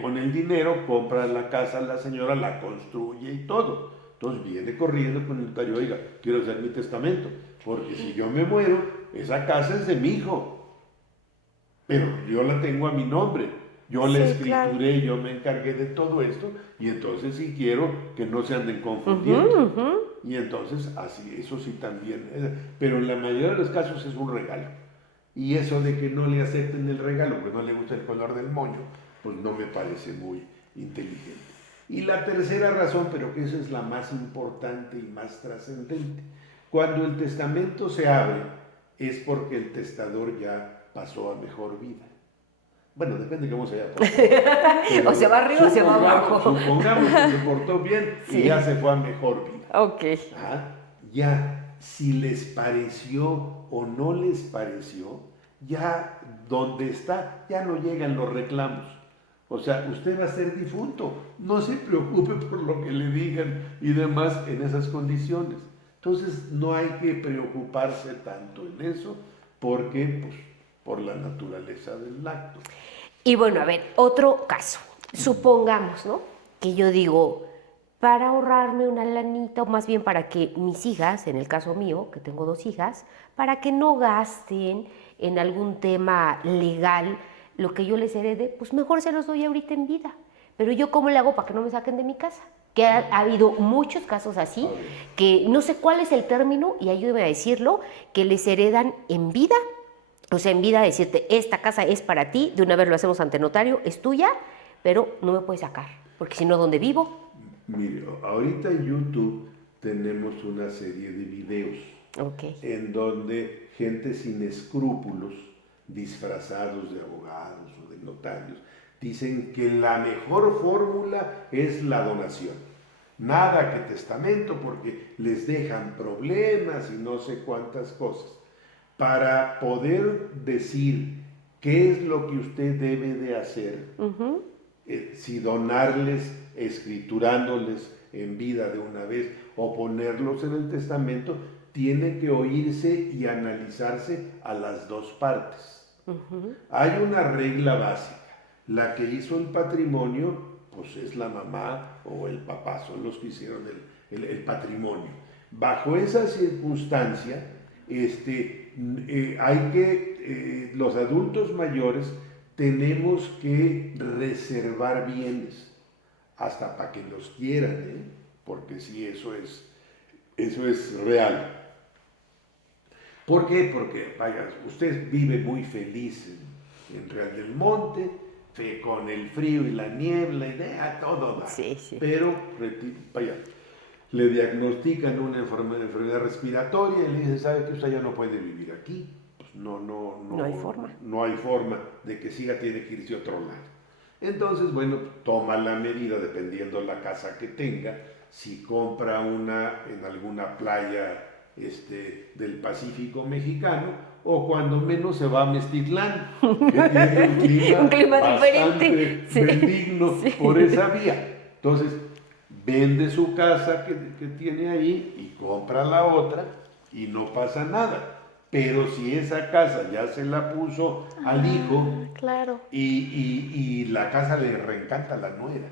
con el dinero compra la casa, la señora la construye y todo. Entonces viene corriendo con el notario, oiga, quiero hacer mi testamento, porque si yo me muero, esa casa es de mi hijo, pero yo la tengo a mi nombre. Yo la Sí, escrituré, yo me encargué de todo esto, y entonces sí quiero que no se anden confundiendo. Y entonces, así, eso sí también, pero en la mayoría de los casos es un regalo. Y eso de que no le acepten el regalo, porque no le gusta el color del moño, pues no me parece muy inteligente. Y la tercera razón, pero que esa es la más importante y más trascendente, cuando el testamento se abre, es porque el testador ya pasó a mejor vida. Bueno, depende de cómo se haya portado. O se va arriba o se va abajo. Supongamos que se portó bien y ya se fue a mejor vida. Ok. Ya, si les pareció o no les pareció, ya donde está, ya no llegan los reclamos. O sea, usted va a ser difunto, no se preocupe por lo que le digan y demás en esas condiciones. Entonces, no hay que preocuparse tanto en eso, porque, pues, por la naturaleza del acto. Y bueno, a ver, otro caso. Supongamos, ¿no? Que yo digo, para ahorrarme una lanita, o más bien para que mis hijas, en el caso mío, que tengo 2 hijas, para que no gasten en algún tema legal lo que yo les herede, pues mejor se los doy ahorita en vida. Pero yo, ¿cómo le hago para que no me saquen de mi casa? Que ha habido muchos casos así, que no sé cuál es el término, y ayúdeme a decirlo, que les heredan en vida. O sea, en vida decirte, esta casa es para ti, de una vez lo hacemos ante notario, es tuya, pero no me puedes sacar, porque si no, ¿dónde vivo? Mire, ahorita en YouTube tenemos una serie de videos en donde gente sin escrúpulos, disfrazados de abogados o de notarios, dicen que la mejor fórmula es la donación. Nada que testamento, porque les dejan problemas y no sé cuántas cosas. Para poder decir qué es lo que usted debe de hacer, si donarles, escriturándoles en vida de una vez o ponerlos en el testamento, tiene que oírse y analizarse a las dos partes. Hay una regla básica, la que hizo el patrimonio, pues es la mamá o el papá, son los que hicieron el patrimonio. Bajo esa circunstancia, los adultos mayores tenemos que reservar bienes hasta para que los quieran, porque sí, eso es real. ¿Por qué? Porque, vaya, usted vive muy feliz en Real del Monte, con el frío y la niebla y todo da. Sí. Pero, vaya, le diagnostican una enfermedad respiratoria y le dicen, ¿sabe que usted ya no puede vivir aquí? Pues no hay forma. No hay forma de que siga, tiene que irse a otro lado. Entonces, bueno, toma la medida dependiendo la casa que tenga. Si compra una en alguna playa del Pacífico mexicano, o cuando menos se va a Meztitlán, que tiene un clima bastante benigno por esa vía. Entonces, vende su casa que tiene ahí y compra la otra y no pasa nada. Pero si esa casa ya se la puso al hijo, claro, y la casa le reencanta a la nuera.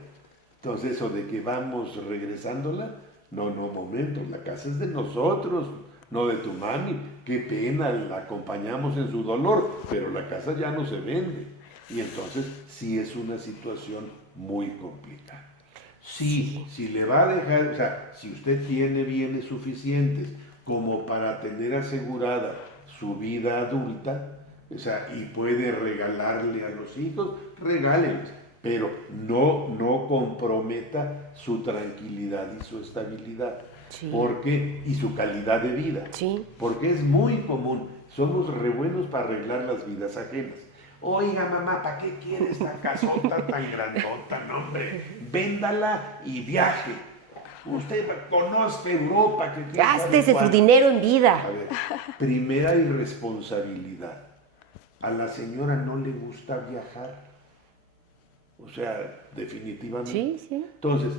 Entonces eso de que vamos regresándola, no, momento, la casa es de nosotros, no de tu mami. Qué pena, la acompañamos en su dolor, pero la casa ya no se vende. Y entonces sí es una situación muy complicada. Sí, si le va a dejar, o sea, si usted tiene bienes suficientes como para tener asegurada su vida adulta, o sea, y puede regalarle a los hijos, regálenles, pero no comprometa su tranquilidad y su estabilidad, y su calidad de vida, porque es muy común, somos re buenos para arreglar las vidas ajenas. Oiga, mamá, ¿para qué quiere esta casota tan grandota? No, hombre, véndala y viaje. Usted conozca Europa. Gástese su dinero en vida. A ver, primera irresponsabilidad. A la señora no le gusta viajar. O sea, definitivamente. Sí. Entonces,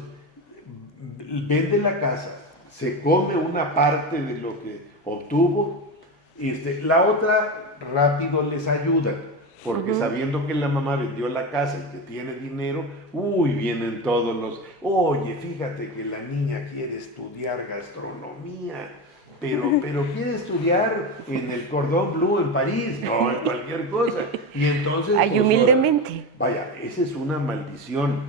vende la casa, se come una parte de lo que obtuvo, la otra rápido les ayuda. Porque sabiendo que la mamá vendió la casa y que tiene dinero, vienen todos oye, fíjate que la niña quiere estudiar gastronomía, pero quiere estudiar en el Cordón Bleu en París, no, en cualquier cosa. Y entonces... Ay, pues, humildemente. vaya, esa es una maldición.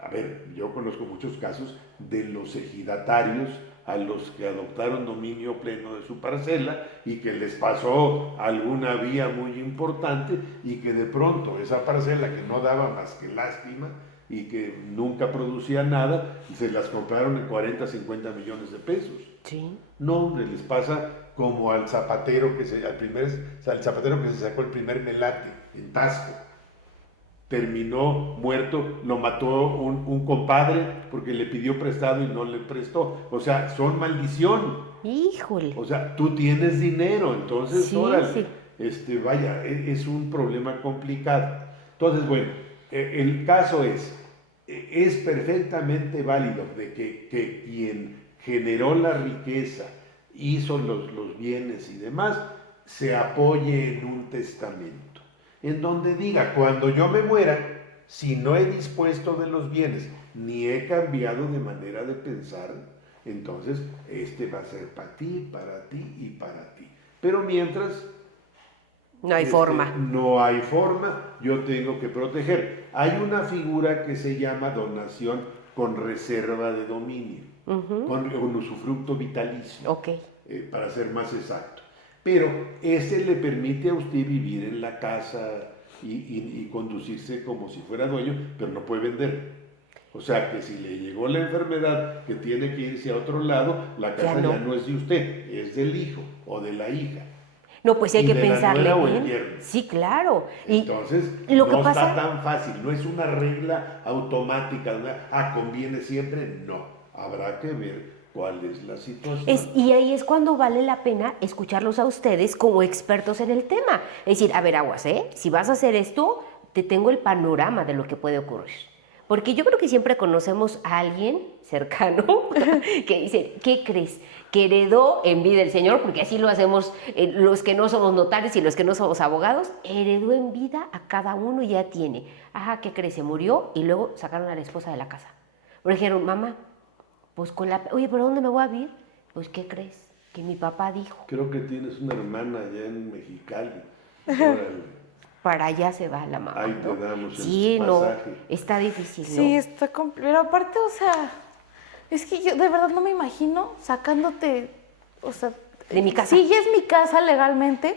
A ver, yo conozco muchos casos de los ejidatarios a los que adoptaron dominio pleno de su parcela y que les pasó alguna vía muy importante y que de pronto esa parcela que no daba más que lástima y que nunca producía nada, se las compraron en 40, 50 millones de pesos. Sí. No, hombre, les pasa como al zapatero al zapatero que se sacó el primer melate en Tasco. Terminó muerto, lo mató un compadre porque le pidió prestado y no le prestó. O sea, son maldición. Híjole. O sea, tú tienes dinero, entonces, Sí, órale, sí. vaya, es un problema complicado. Entonces, bueno, el caso es perfectamente válido de que quien generó la riqueza, hizo los bienes y demás, se apoye en un testamento, en donde diga, cuando yo me muera, si no he dispuesto de los bienes, ni he cambiado de manera de pensar, entonces este va a ser para ti y para ti. Pero mientras... No hay forma. No hay forma, yo tengo que proteger. Hay una figura que se llama donación con reserva de dominio, con usufructo vitalicio, Ok. para ser más exacto. Pero ese le permite a usted vivir en la casa y conducirse como si fuera dueño, pero no puede vender. O sea que si le llegó la enfermedad que tiene que irse a otro lado, la casa ya no es de usted, es del hijo o de la hija. No, pues sí hay Y que de la pensarle nuera o el bien. yerno. Sí, claro. Y entonces, lo que no pasa... está tan fácil, no es una regla automática, conviene siempre, no. Habrá que ver cuál es la situación. Y ahí es cuando vale la pena escucharlos a ustedes como expertos en el tema. Es decir, a ver, aguas, si vas a hacer esto, te tengo el panorama de lo que puede ocurrir. Porque yo creo que siempre conocemos a alguien cercano que dice, ¿qué crees? Que heredó en vida el Señor, porque así lo hacemos los que no somos notarios y los que no somos abogados, heredó en vida a cada uno y ya tiene. Ajá, ¿qué crees? Se murió y luego sacaron a la esposa de la casa. Pero dijeron, mamá, pues oye, ¿pero dónde me voy a vivir? Pues, ¿qué crees? Que mi papá dijo. Creo que tienes una hermana allá en Mexicali. Órale. Para allá se va la mamá. Ahí te ¿no? damos el Sí, pasaje. no, está difícil, ¿no? Sí, está complicado. Pero aparte, o sea, es que yo de verdad no me imagino sacándote, o sea... De mi casa. Sí, ya es mi casa legalmente,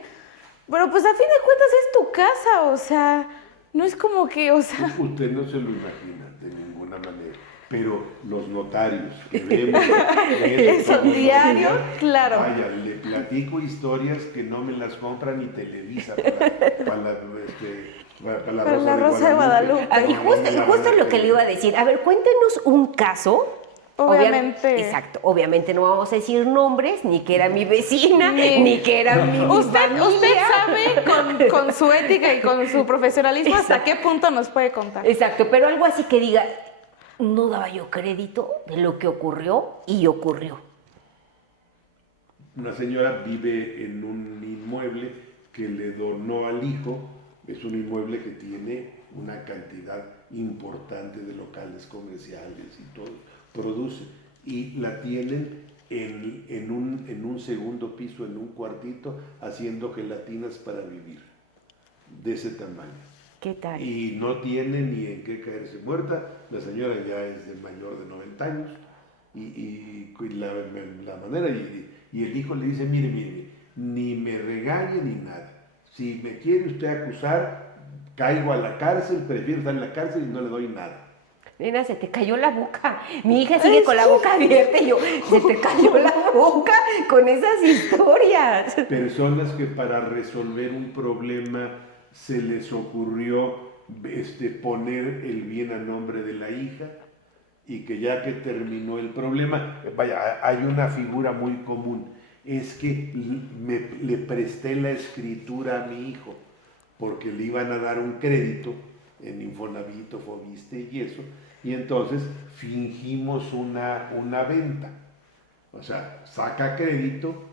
pero pues a fin de cuentas es tu casa, o sea, no es como que, o sea... Usted no se lo imagina de ninguna manera, pero los notarios que vemos Eso diario, claro. Vaya, le platico historias que no me las compra ni Televisa para la Rosa de Guadalupe. Ah, y justo lo que le iba a decir. A ver, cuéntenos un caso. Obviamente. Exacto. Obviamente no vamos a decir nombres, ni que era mi vecina, ni que era mi familia. Usted sabe con su ética y con su profesionalismo hasta qué punto nos puede contar. Exacto, pero algo así que diga, no daba yo crédito de lo que ocurrió y ocurrió. Una señora vive en un inmueble que le donó al hijo. Es un inmueble que tiene una cantidad importante de locales comerciales y todo, produce. Y la tienen en un segundo piso, en un cuartito, haciendo gelatinas para vivir, de ese tamaño. ¿Qué tal? Y no tiene ni en qué caerse muerta. La señora ya es de mayor de 90 años. Y la manera, y el hijo le dice, mire, ni me regañe ni nada. Si me quiere usted acusar, caigo a la cárcel, prefiero estar en la cárcel y no le doy nada. Nena, se te cayó la boca. Mi hija sigue con la boca abierta y yo, se te cayó la boca con esas historias. Personas que para resolver un problema se les ocurrió poner el bien a nombre de la hija y que ya que terminó el problema, vaya, hay una figura muy común, es que le presté la escritura a mi hijo porque le iban a dar un crédito en Infonavit o Fobiste y eso, y entonces fingimos una venta. O sea, saca crédito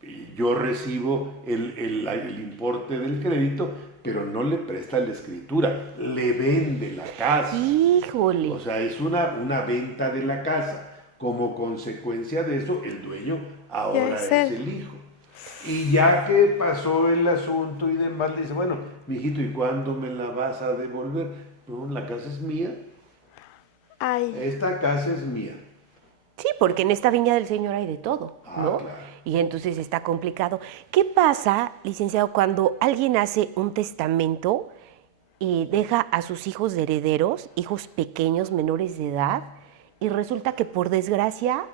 y yo recibo el importe del crédito, pero no le presta la escritura, le vende la casa. Híjole. O sea, es una venta de la casa. Como consecuencia de eso, el dueño ahora Ya es es él. el hijo. Y ya que pasó el asunto y demás, le dice, bueno, mijito, ¿y cuándo me la vas a devolver? No, la casa es mía, Ay, esta casa es mía. Sí, porque en esta viña del Señor hay de todo, ¿no? Claro. Y entonces está complicado. ¿Qué pasa, licenciado, cuando alguien hace un testamento y deja a sus hijos de herederos, hijos pequeños, menores de edad, y resulta que por desgracia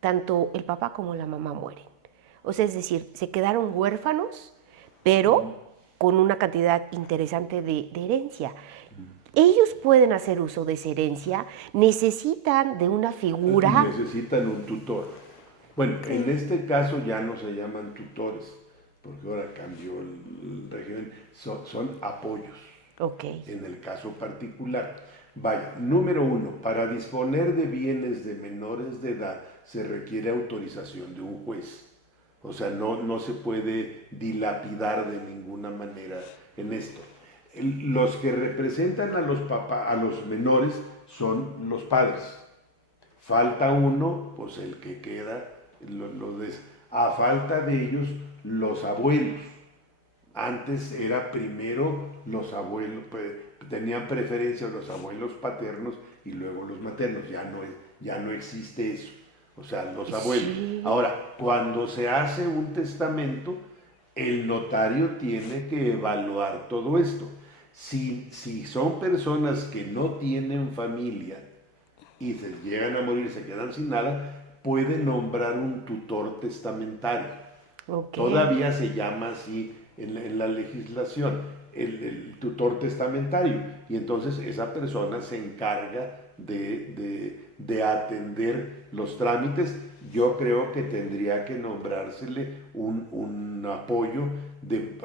tanto el papá como la mamá mueren? O sea, es decir, se quedaron huérfanos, pero con una cantidad interesante de herencia. Ellos pueden hacer uso de esa herencia, necesitan de una figura. Necesitan un tutor. Bueno, en este caso ya no se llaman tutores, porque ahora cambió el régimen, son apoyos. Ok. En el caso particular. Vaya, número 1, para disponer de bienes de menores de edad se requiere autorización de un juez. O sea, no se puede dilapidar de ninguna manera en esto. Los que representan a los menores son los padres. Falta uno, pues el que queda, a falta de ellos, los abuelos. Antes era primero los abuelos, tenían preferencia los abuelos paternos y luego los maternos, ya no existe eso, o sea, los abuelos. Sí. Ahora, cuando se hace un testamento, el notario tiene que evaluar todo esto. Si son personas que no tienen familia y se llegan a morir, se quedan sin nada, puede nombrar un tutor testamentario. Ok. Todavía se llama así en la legislación, el tutor testamentario, y entonces esa persona se encarga de atender los trámites. Yo creo que tendría que nombrársele un apoyo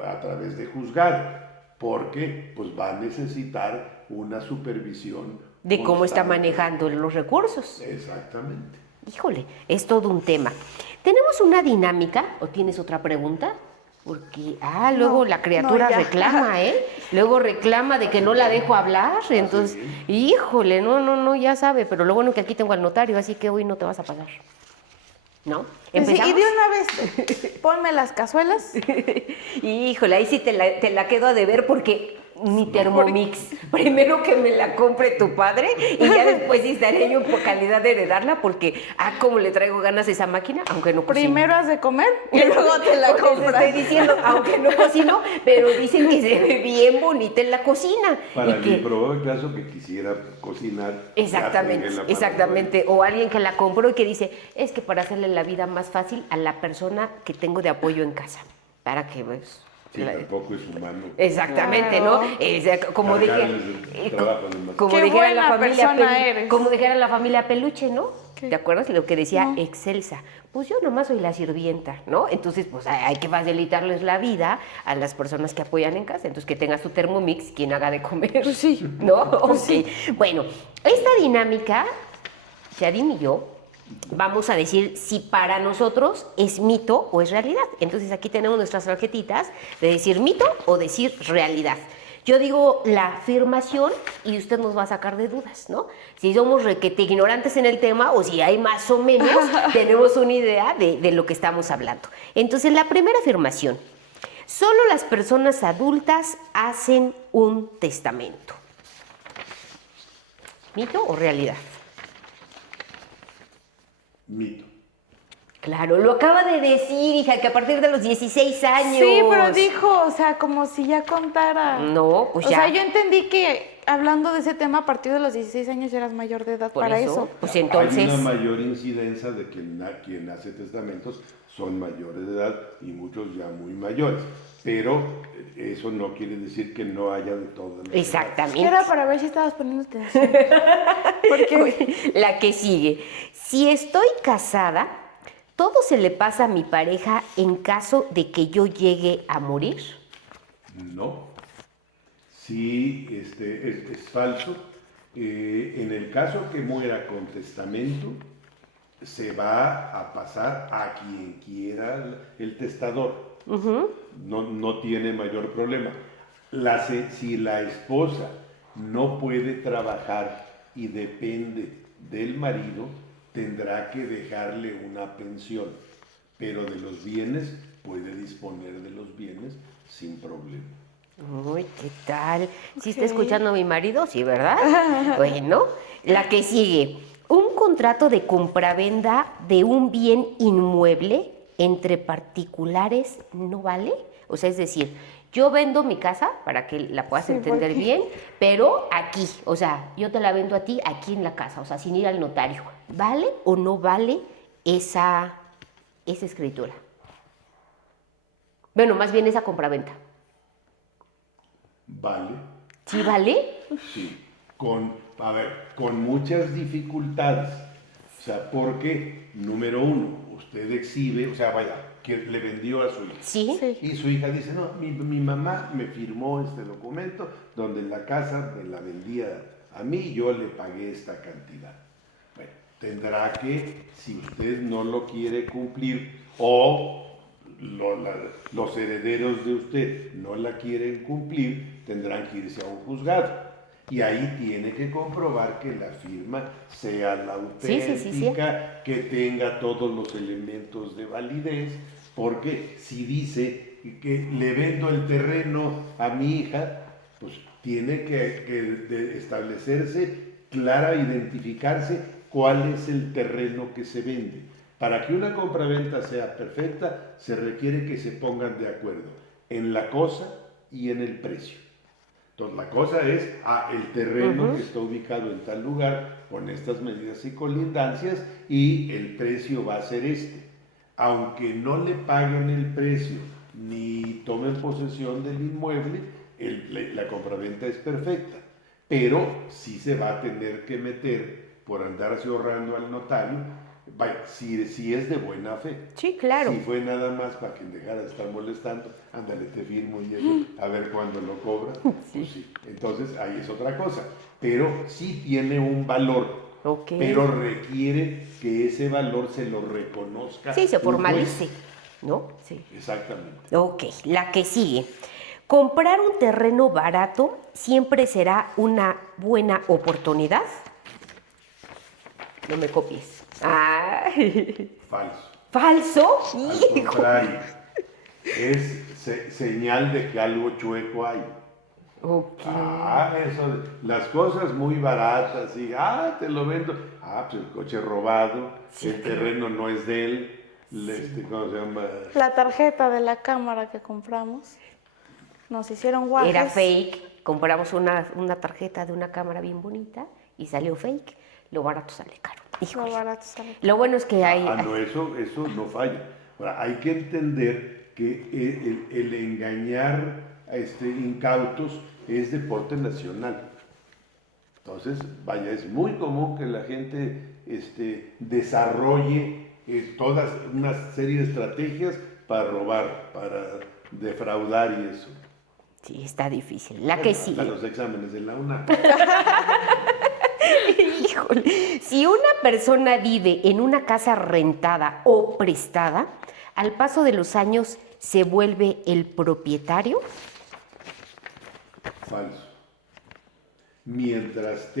a través de juzgado, porque pues va a necesitar una supervisión De cómo está constante. manejando los recursos. Exactamente. Híjole, es todo un tema. ¿Tenemos una dinámica o tienes otra pregunta? Porque, luego No, la criatura no, ya. reclama, ¿eh? Luego reclama de que no la dejo hablar, entonces, híjole, no, ya sabe, pero lo bueno que aquí tengo al notario, así que hoy no te vas a pasar. ¿No? sí, ¿Empezamos? y de una vez, ponme las cazuelas. Híjole, ahí sí te la quedo a deber porque mi Thermomix, primero que me la compre tu padre y ya después sí estaré yo por calidad de heredarla porque, como le traigo ganas a esa máquina, aunque no cocino. Primero has de comer y luego te la Por eso compras. estoy diciendo, aunque no cocino, pero dicen que se ve bien bonita en la cocina. Para y el que, improbable caso que quisiera cocinar. exactamente, ya tenga el exactamente. O alguien que la compró y que dice, es que para hacerle la vida más fácil a la persona que tengo de apoyo en casa. Para que, pues... Sí, tampoco es humano. Exactamente, Claro. ¿no? Como Cargarles dije, el trabajo en el como Qué dijera la buena familia persona eres. como dijera la familia Peluche, ¿no? ¿Qué? ¿Te acuerdas lo que decía No. Excelsa? Pues yo nomás soy la sirvienta, ¿no? Entonces, pues hay que facilitarles la vida a las personas que apoyan en casa. Entonces, que tengas tu Thermomix, quien haga de comer. Pues sí. ¿No? Pues Ok. sí. Bueno, esta dinámica, Yadim y yo, vamos a decir si para nosotros es mito o es realidad. Entonces aquí tenemos nuestras tarjetitas de decir mito o decir realidad. Yo digo la afirmación y usted nos va a sacar de dudas, ¿no? Si somos requete ignorantes en el tema o si hay más o menos, tenemos una idea de lo que estamos hablando. Entonces la primera afirmación, solo las personas adultas hacen un testamento. ¿Mito o realidad? Mito. Claro, lo acaba de decir, hija, que a partir de los 16 años. Sí, pero dijo, o sea, como si ya contara. No, pues o ya. sea, yo entendí que hablando de ese tema, a partir de los 16 años ya eras mayor de edad Por para eso, eso. pues Hay entonces. una mayor incidencia de quien hace testamentos son mayores de edad y muchos ya muy mayores. Pero eso no quiere decir que no haya de todo. Exactamente. Era para ver si estabas poniendo atención. Porque La que sigue. Si estoy casada, ¿todo se le pasa a mi pareja en caso de que yo llegue a morir? No. Sí, es falso. En el caso que muera con testamento, se va a pasar a quien quiera el testador. No tiene mayor problema. Si la esposa no puede trabajar y depende del marido, tendrá que dejarle una pensión. pero de los bienes puede disponer de los bienes sin problema. Uy, ¿qué tal? ¿Sí está Ok. escuchando a mi marido? Sí, ¿verdad? Bueno, la que sigue. Un contrato de compravenda de un bien inmueble entre particulares no vale. O sea, es decir, yo vendo mi casa para que la puedas Sí, entender porque- bien, pero aquí, o sea, yo te la vendo a ti aquí en la casa, o sea, sin ir al notario. ¿Vale o no vale esa escritura? Bueno, más bien esa compraventa. ¿Vale? ¿Sí vale? Sí, con muchas dificultades. O sea, porque, número uno, usted exhibe, o sea, vaya, que le vendió a su hija. Sí. Sí. Y su hija dice, no, mi mamá me firmó este documento donde la casa me la vendía a mí y yo le pagué esta cantidad. Bueno, tendrá que, si usted no lo quiere cumplir o los herederos de usted no la quieren cumplir, tendrán que irse a un juzgado. Y ahí tiene que comprobar que la firma sea la auténtica, que tenga todos los elementos de validez, porque si dice que le vendo el terreno a mi hija, pues tiene que establecerse clara, identificarse cuál es el terreno que se vende. Para que una compraventa sea perfecta, se requiere que se pongan de acuerdo en la cosa y en el precio. Entonces, la cosa es, el terreno que está ubicado en tal lugar, con estas medidas y colindancias, y el precio va a ser este. Aunque no le paguen el precio, ni tomen posesión del inmueble, la compraventa es perfecta. Pero sí se va a tener que meter, por andarse ahorrando al notario, vaya, si es de buena fe. Sí, claro. Si fue nada más para que dejara de estar molestando, ándale, te firmo y llego, a ver cuándo lo cobra. Pues sí. Entonces ahí es otra cosa. Pero sí tiene un valor. Ok. Pero requiere que ese valor se lo reconozca. Sí, se un formalice, juez. ¿no? Sí. Exactamente. Ok, la que sigue. Comprar un terreno barato siempre será una buena oportunidad. No me copies. Ay. Falso. ¿Falso? Al Hijo. contrario, es señal de que algo chueco hay. Ok. Eso, las cosas muy baratas, y, te lo vendo. Pues el coche robado, Sí, el terreno no es de él, ¿cómo se llama? La tarjeta de la cámara que compramos, nos hicieron guajes. Era fake. Compramos una tarjeta de una cámara bien bonita y salió fake. Lo barato sale caro. Lo Híjole. barato sale. Lo bueno es que hay... No, eso no falla. Ahora, hay que entender que el engañar a incautos es deporte nacional. Entonces, vaya, es muy común que la gente desarrolle toda una serie de estrategias para robar, para defraudar y eso. Sí, está difícil. La que Hasta sigue. los exámenes de la UNAM. Híjole, si una persona vive en una casa rentada o prestada, al paso de los años se vuelve el propietario. Falso. Mientras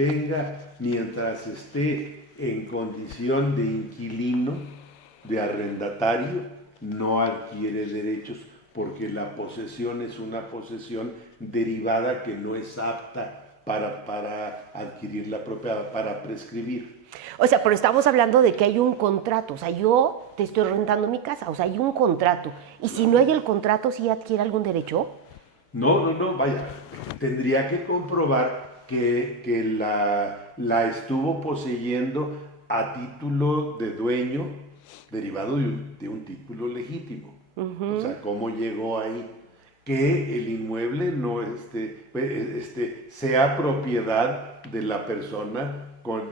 esté en condición de inquilino, de arrendatario, no adquiere derechos porque la posesión es una posesión derivada que no es apta para adquirir la propiedad, para prescribir. O sea, pero estamos hablando de que hay un contrato. O sea, yo te estoy rentando mi casa. O sea, hay un contrato. Y si no hay el contrato, ¿sí adquiere algún derecho? No, vaya. Tendría que comprobar que la estuvo poseyendo a título de dueño derivado de un título legítimo. O sea, ¿cómo llegó ahí? Que el inmueble no sea propiedad de la persona con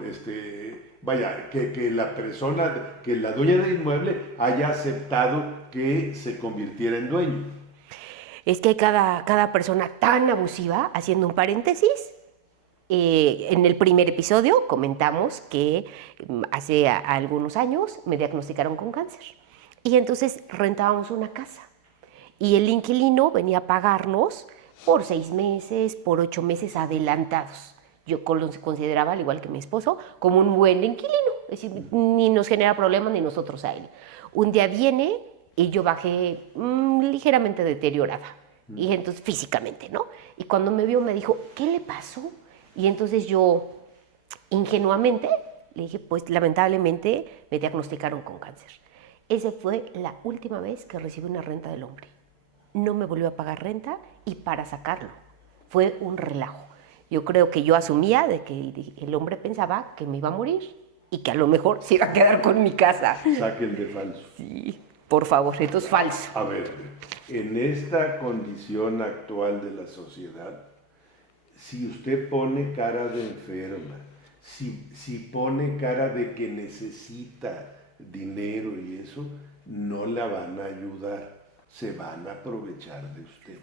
vaya, que la persona, que la dueña del inmueble haya aceptado que se convirtiera en dueño. Es que hay cada persona tan abusiva, haciendo un paréntesis. En el primer episodio comentamos que hace algunos años me diagnosticaron con cáncer. Y entonces rentábamos una casa. Y el inquilino venía a pagarnos por 6 meses, por 8 meses adelantados. Yo lo consideraba, al igual que mi esposo, como un buen inquilino. Es decir, ni nos genera problemas ni nosotros a él. Un día viene y yo bajé ligeramente deteriorada, y entonces físicamente, ¿no? Y cuando me vio me dijo, ¿qué le pasó? Y entonces yo, ingenuamente, le dije, pues lamentablemente me diagnosticaron con cáncer. Esa fue la última vez que recibí una renta del hombre. No me volvió a pagar renta y para sacarlo fue un relajo. Yo creo que yo asumía de que el hombre pensaba que me iba a morir y que a lo mejor se iba a quedar con mi casa. Saquen de falso. Sí, por favor, esto es falso. A ver, en esta condición actual de la sociedad, si usted pone cara de enferma, si pone cara de que necesita dinero y eso, no la van a ayudar, se van a aprovechar de usted.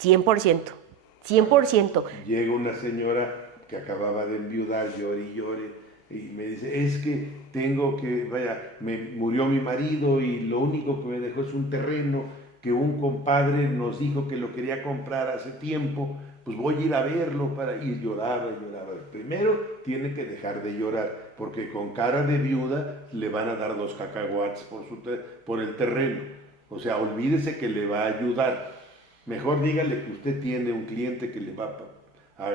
100%, 100%. Llega una señora que acababa de enviudar, llore y llore, y me dice, es que me murió mi marido y lo único que me dejó es un terreno que un compadre nos dijo que lo quería comprar hace tiempo, pues voy a ir a verlo y lloraba. Primero tiene que dejar de llorar, porque con cara de viuda le van a dar 2 cacahuates por el terreno. O sea, olvídese que le va a ayudar. Mejor dígale que usted tiene un cliente que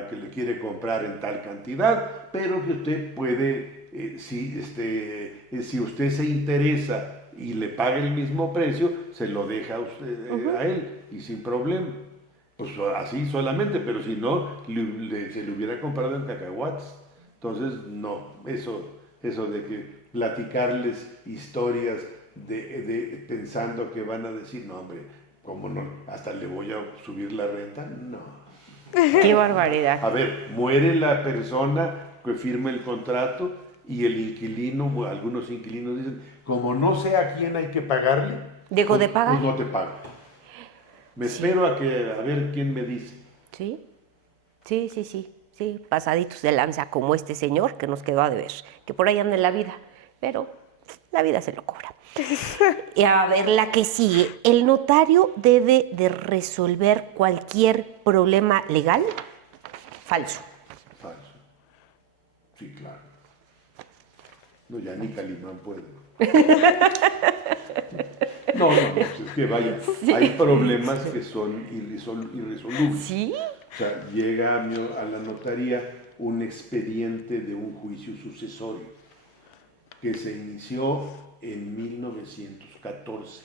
que le quiere comprar en tal cantidad, pero que usted puede, si usted se interesa y le paga el mismo precio, se lo deja a usted, a él, y sin problema. Pues así solamente, pero si no, se le hubiera comprado en cacahuates. Entonces, no, eso de que platicarles historias pensando que van a decir, no hombre, ¿cómo no? Hasta le voy a subir la renta, no. Qué barbaridad. A ver, muere la persona que firma el contrato y el inquilino, algunos inquilinos dicen, como no sé a quién hay que pagarle, ¿Dejó de pagar? Pues no te pago. Me espero a ver quién me dice. Sí, pasaditos de lanza como este señor que nos quedó a deber, que por ahí anda en la vida, pero la vida se lo cobra. Y a ver, la que sigue, ¿el notario debe de resolver cualquier problema legal? Falso. Falso. Sí, claro. No, ya ni Calimán puede. No, es que vaya, hay problemas que son irresolubles. ¿Sí? O sea, llega a la notaría un expediente de un juicio sucesorio que se inició en 1914.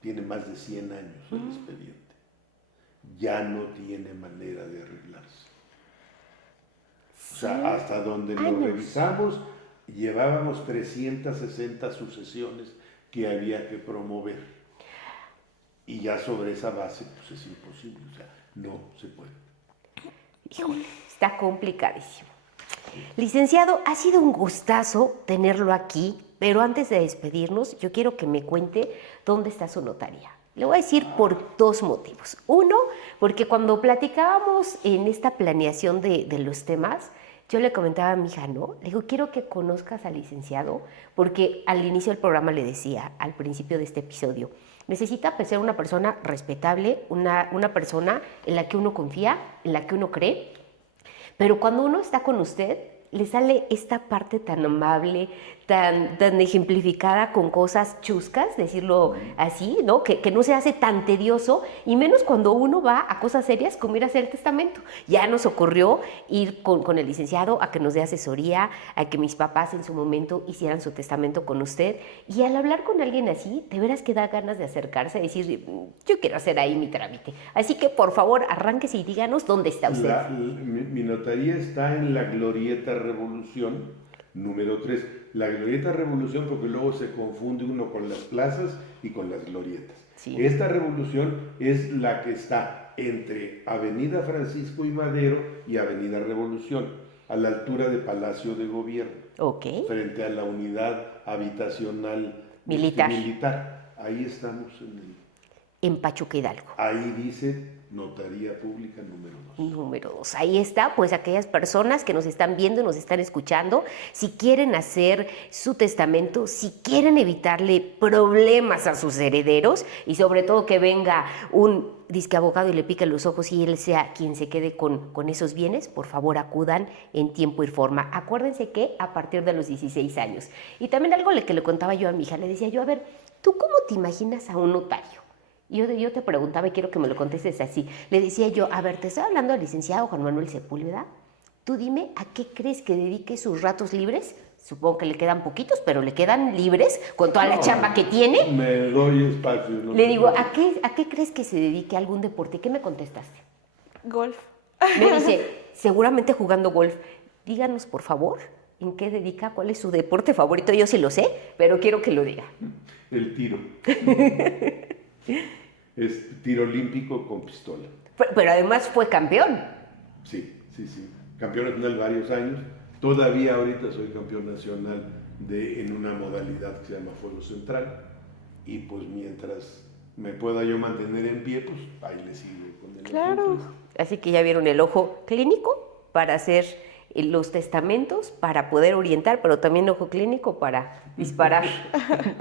Tiene más de 100 años el expediente. Ya no tiene manera de arreglarse. O sea, hasta donde lo revisamos, llevábamos 360 sucesiones que había que promover. Y ya sobre esa base, pues es imposible. O sea, no se puede. Híjole, está complicadísimo. Licenciado, ha sido un gustazo tenerlo aquí, pero antes de despedirnos, yo quiero que me cuente dónde está su notaría. Le voy a decir por 2 motivos. Uno, porque cuando platicábamos en esta planeación de los temas, yo le comentaba a mi hija, ¿no? Le digo, quiero que conozcas al licenciado, porque al inicio del programa le decía, al principio de este episodio, necesita ser una persona respetable, una persona en la que uno confía, en la que uno cree, pero cuando uno está con usted, le sale esta parte tan amable, tan ejemplificada con cosas chuscas, decirlo así, ¿no? Que no se hace tan tedioso, y menos cuando uno va a cosas serias como ir a hacer el testamento. Ya nos ocurrió ir con el licenciado a que nos dé asesoría, a que mis papás en su momento hicieran su testamento con usted, y al hablar con alguien así, de veras que da ganas de acercarse, decir, yo quiero hacer ahí mi trámite. Así que, por favor, arránquese y díganos dónde está usted. Mi notaría está en la Glorieta Revolución, número 3. La Glorieta Revolución, porque luego se confunde uno con las plazas y con las glorietas. Sí. Esta revolución es la que está entre Avenida Francisco I. Madero y Avenida Revolución, a la altura de Palacio de Gobierno, frente a la unidad habitacional militar. Ahí estamos en Pachuca Hidalgo. Ahí dice Notaría Pública número 2. Número 2. Ahí está, pues aquellas personas que nos están viendo, nos están escuchando, si quieren hacer su testamento, si quieren evitarle problemas a sus herederos y sobre todo que venga un disque abogado y le pique los ojos y él sea quien se quede con esos bienes, por favor acudan en tiempo y forma. Acuérdense que a partir de los 16 años. Y también algo que le contaba yo a mi hija, le decía yo, a ver, ¿tú cómo te imaginas a un notario? Y yo te preguntaba y quiero que me lo contestes así. Le decía yo, a ver, te estoy hablando del licenciado Juan Manuel Sepúlveda. Tú dime, ¿a qué crees que dedique sus ratos libres? Supongo que le quedan poquitos, pero le quedan libres con toda la chamba que tiene. Me doy espacio. No Le digo, ¿a qué crees que se dedique a algún deporte? ¿Qué me contestaste? Golf. Me dice, seguramente jugando golf. Díganos, por favor, ¿en qué dedica? ¿Cuál es su deporte favorito? Yo sí lo sé, pero quiero que lo diga. El tiro. Es tiro olímpico con pistola. Pero además fue campeón. Sí. Campeón nacional varios años. Todavía ahorita soy campeón nacional en una modalidad que se llama Fuego Central. Y pues mientras me pueda yo mantener en pie, pues ahí le sigo con el Claro. ejemplo. Así que ya vieron el ojo clínico para hacer los testamentos, para poder orientar, pero también ojo clínico para disparar.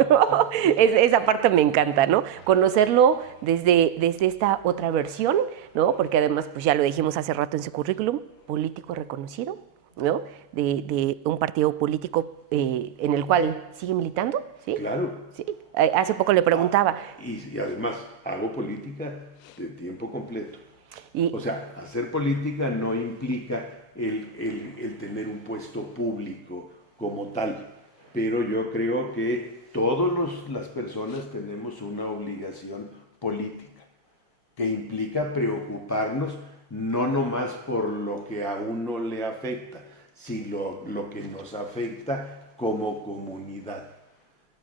¿No? Esa parte me encanta, ¿no? Conocerlo desde esta otra versión, ¿no? Porque además, pues ya lo dijimos hace rato en su currículum, político reconocido, ¿no? De un partido político en el cual sigue militando, ¿sí? Claro. Sí. Hace poco le preguntaba. Y además hago política de tiempo completo. Y, O sea, hacer política no implica el tener un puesto público como tal, pero yo creo que todas las personas tenemos una obligación política que implica preocuparnos no nomás por lo que a uno le afecta, sino lo que nos afecta como comunidad.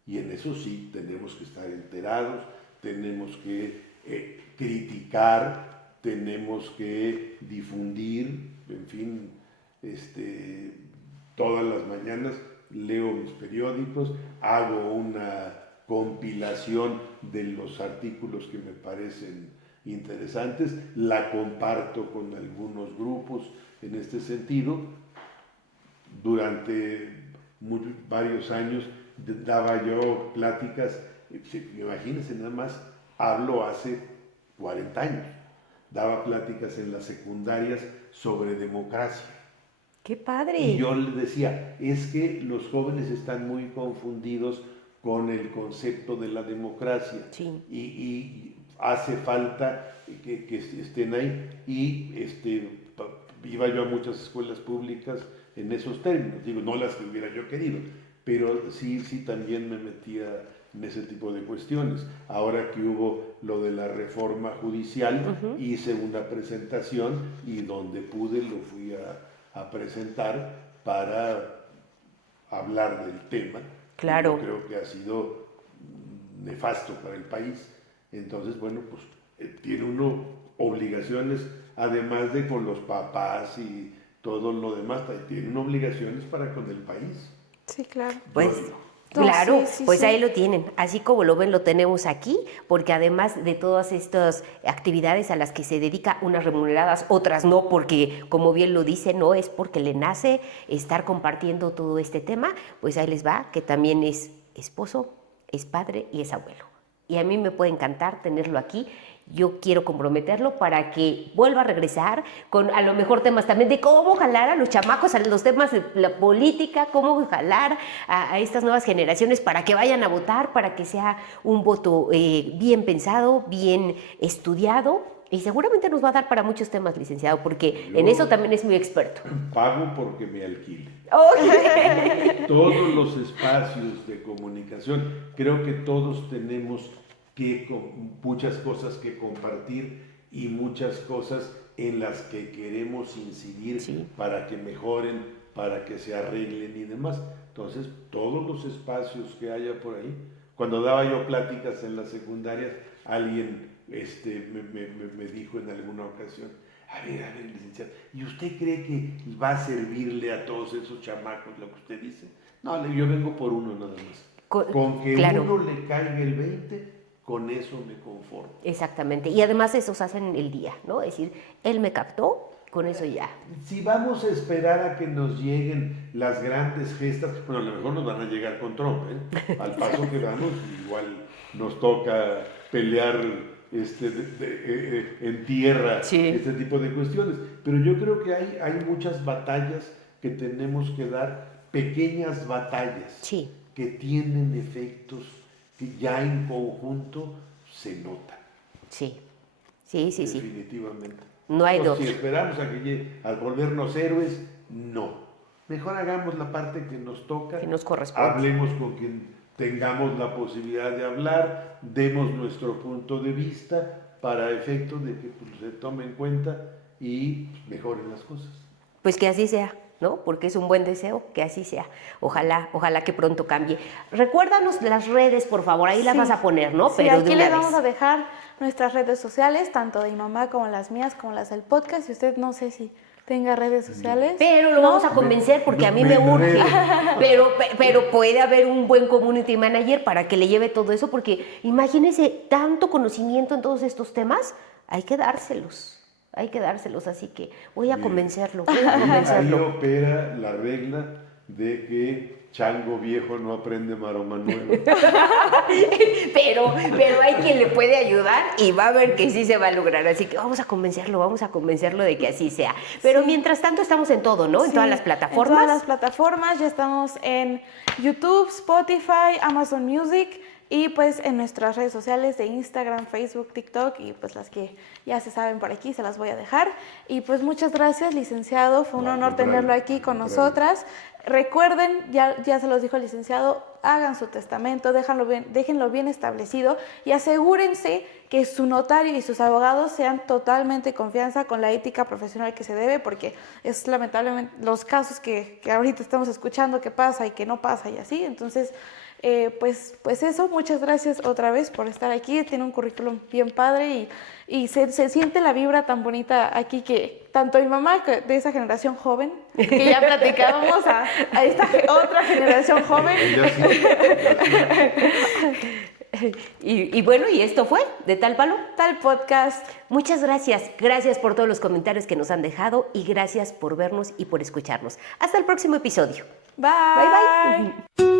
Y en eso sí tenemos que estar enterados, tenemos que criticar, tenemos que difundir, en fin, todas las mañanas leo mis periódicos, hago una compilación de los artículos que me parecen interesantes, la comparto con algunos grupos en este sentido. Durante varios años daba yo pláticas, imagínense nada más, hablo hace 40 años. Daba pláticas en las secundarias sobre democracia. ¡qué padre! Y yo le decía, es que los jóvenes están muy confundidos con el concepto de la democracia. Sí. Y hace falta que estén ahí. Y iba yo a muchas escuelas públicas en esos términos. Digo, no las que hubiera yo querido, pero sí también me metía en ese tipo de cuestiones. Ahora que hubo lo de la reforma judicial, hice una presentación y donde pude lo fui a presentar para hablar del tema. Claro. Yo creo que ha sido nefasto para el país. Entonces, bueno, pues tiene uno obligaciones, además de con los papás y todo lo demás, tiene obligaciones para con el país. Sí, claro. Pues No, claro, sí, pues sí. ahí lo tienen, así como lo ven lo tenemos aquí, porque además de todas estas actividades a las que se dedica, unas remuneradas, otras no, porque como bien lo dice, no es porque le nace estar compartiendo todo este tema, pues ahí les va, que también es esposo, es padre y es abuelo. Y a mí me puede encantar tenerlo aquí. Yo quiero comprometerlo para que vuelva a regresar con a lo mejor temas también de cómo jalar a los chamacos, a los temas de la política, cómo jalar a estas nuevas generaciones para que vayan a votar, para que sea un voto bien pensado, bien estudiado. Y seguramente nos va a dar para muchos temas, licenciado, porque en eso también es muy experto. Pago porque me alquile. Okay. Todos los espacios de comunicación, creo que todos tenemos muchas cosas que compartir y muchas cosas en las que queremos incidir, sí, para que mejoren, para que se arreglen y demás. Entonces, todos los espacios que haya por ahí. Cuando daba yo pláticas en las secundarias, alguien me dijo en alguna ocasión, a ver, licenciado, ¿y usted cree que va a servirle a todos esos chamacos lo que usted dice? No, yo vengo por uno nada más. Con que claro, uno le caiga el 20, con eso me conformo. Exactamente. Y además esos hacen el día, ¿no? Es decir, él me captó, con eso ya. Si vamos a esperar a que nos lleguen las grandes gestas, bueno, a lo mejor nos van a llegar con Trump, ¿eh? Al paso que vamos, igual nos toca pelear en tierra, Sí. este tipo de cuestiones. Pero yo creo que hay muchas batallas que tenemos que dar, pequeñas batallas, Sí. que tienen efectos que ya en conjunto se notan. Sí. Sí. Definitivamente. No hay dos. Si esperamos a que llegue, a volvernos héroes, no. Mejor hagamos la parte que nos toca. Que nos corresponde. Hablemos con quien tengamos la posibilidad de hablar, demos nuestro punto de vista para efecto de que se tome en cuenta y mejoren las cosas. Pues que así sea, ¿no? Porque es un buen deseo, que así sea. Ojalá que pronto cambie. Recuérdanos las redes, por favor, ahí las Sí. vas a poner, ¿no? Sí, Pero aquí de una les vamos vez. a dejar nuestras redes sociales, tanto de mi mamá como las mías, como las del podcast. Y usted no sé si tenga redes sociales. Pero lo vamos a convencer porque a mí me urge. Pero puede haber un buen community manager para que le lleve todo eso, porque imagínese tanto conocimiento en todos estos temas, hay que dárselos, así que voy a convencerlo. Ahí opera la regla de que chango viejo no aprende maroma nueva. Pero hay quien le puede ayudar y va a ver que sí se va a lograr. Así que vamos a convencerlo de que así sea. Pero mientras tanto estamos en todo, ¿no? En Sí, todas las plataformas. En todas las plataformas, ya estamos en YouTube, Spotify, Amazon Music y pues en nuestras redes sociales de Instagram, Facebook, TikTok y pues las que ya se saben por aquí se las voy a dejar. Y pues muchas gracias, licenciado, fue un honor tenerlo aquí con nosotras. Recuerden, ya se los dijo el licenciado, hagan su testamento, déjenlo bien establecido y asegúrense que su notario y sus abogados sean totalmente de confianza con la ética profesional que se debe, porque es lamentablemente los casos que ahorita estamos escuchando que pasa y que no pasa y así. Entonces, pues eso, muchas gracias otra vez por estar aquí. Tiene un currículum bien padre y se siente la vibra tan bonita aquí que tanto mi mamá de esa generación joven, que ya platicábamos, a esta otra generación joven. Y bueno, y esto fue de Tal Palo, Tal Podcast. Muchas gracias. Gracias por todos los comentarios que nos han dejado y gracias por vernos y por escucharnos. Hasta el próximo episodio. Bye. Bye, bye.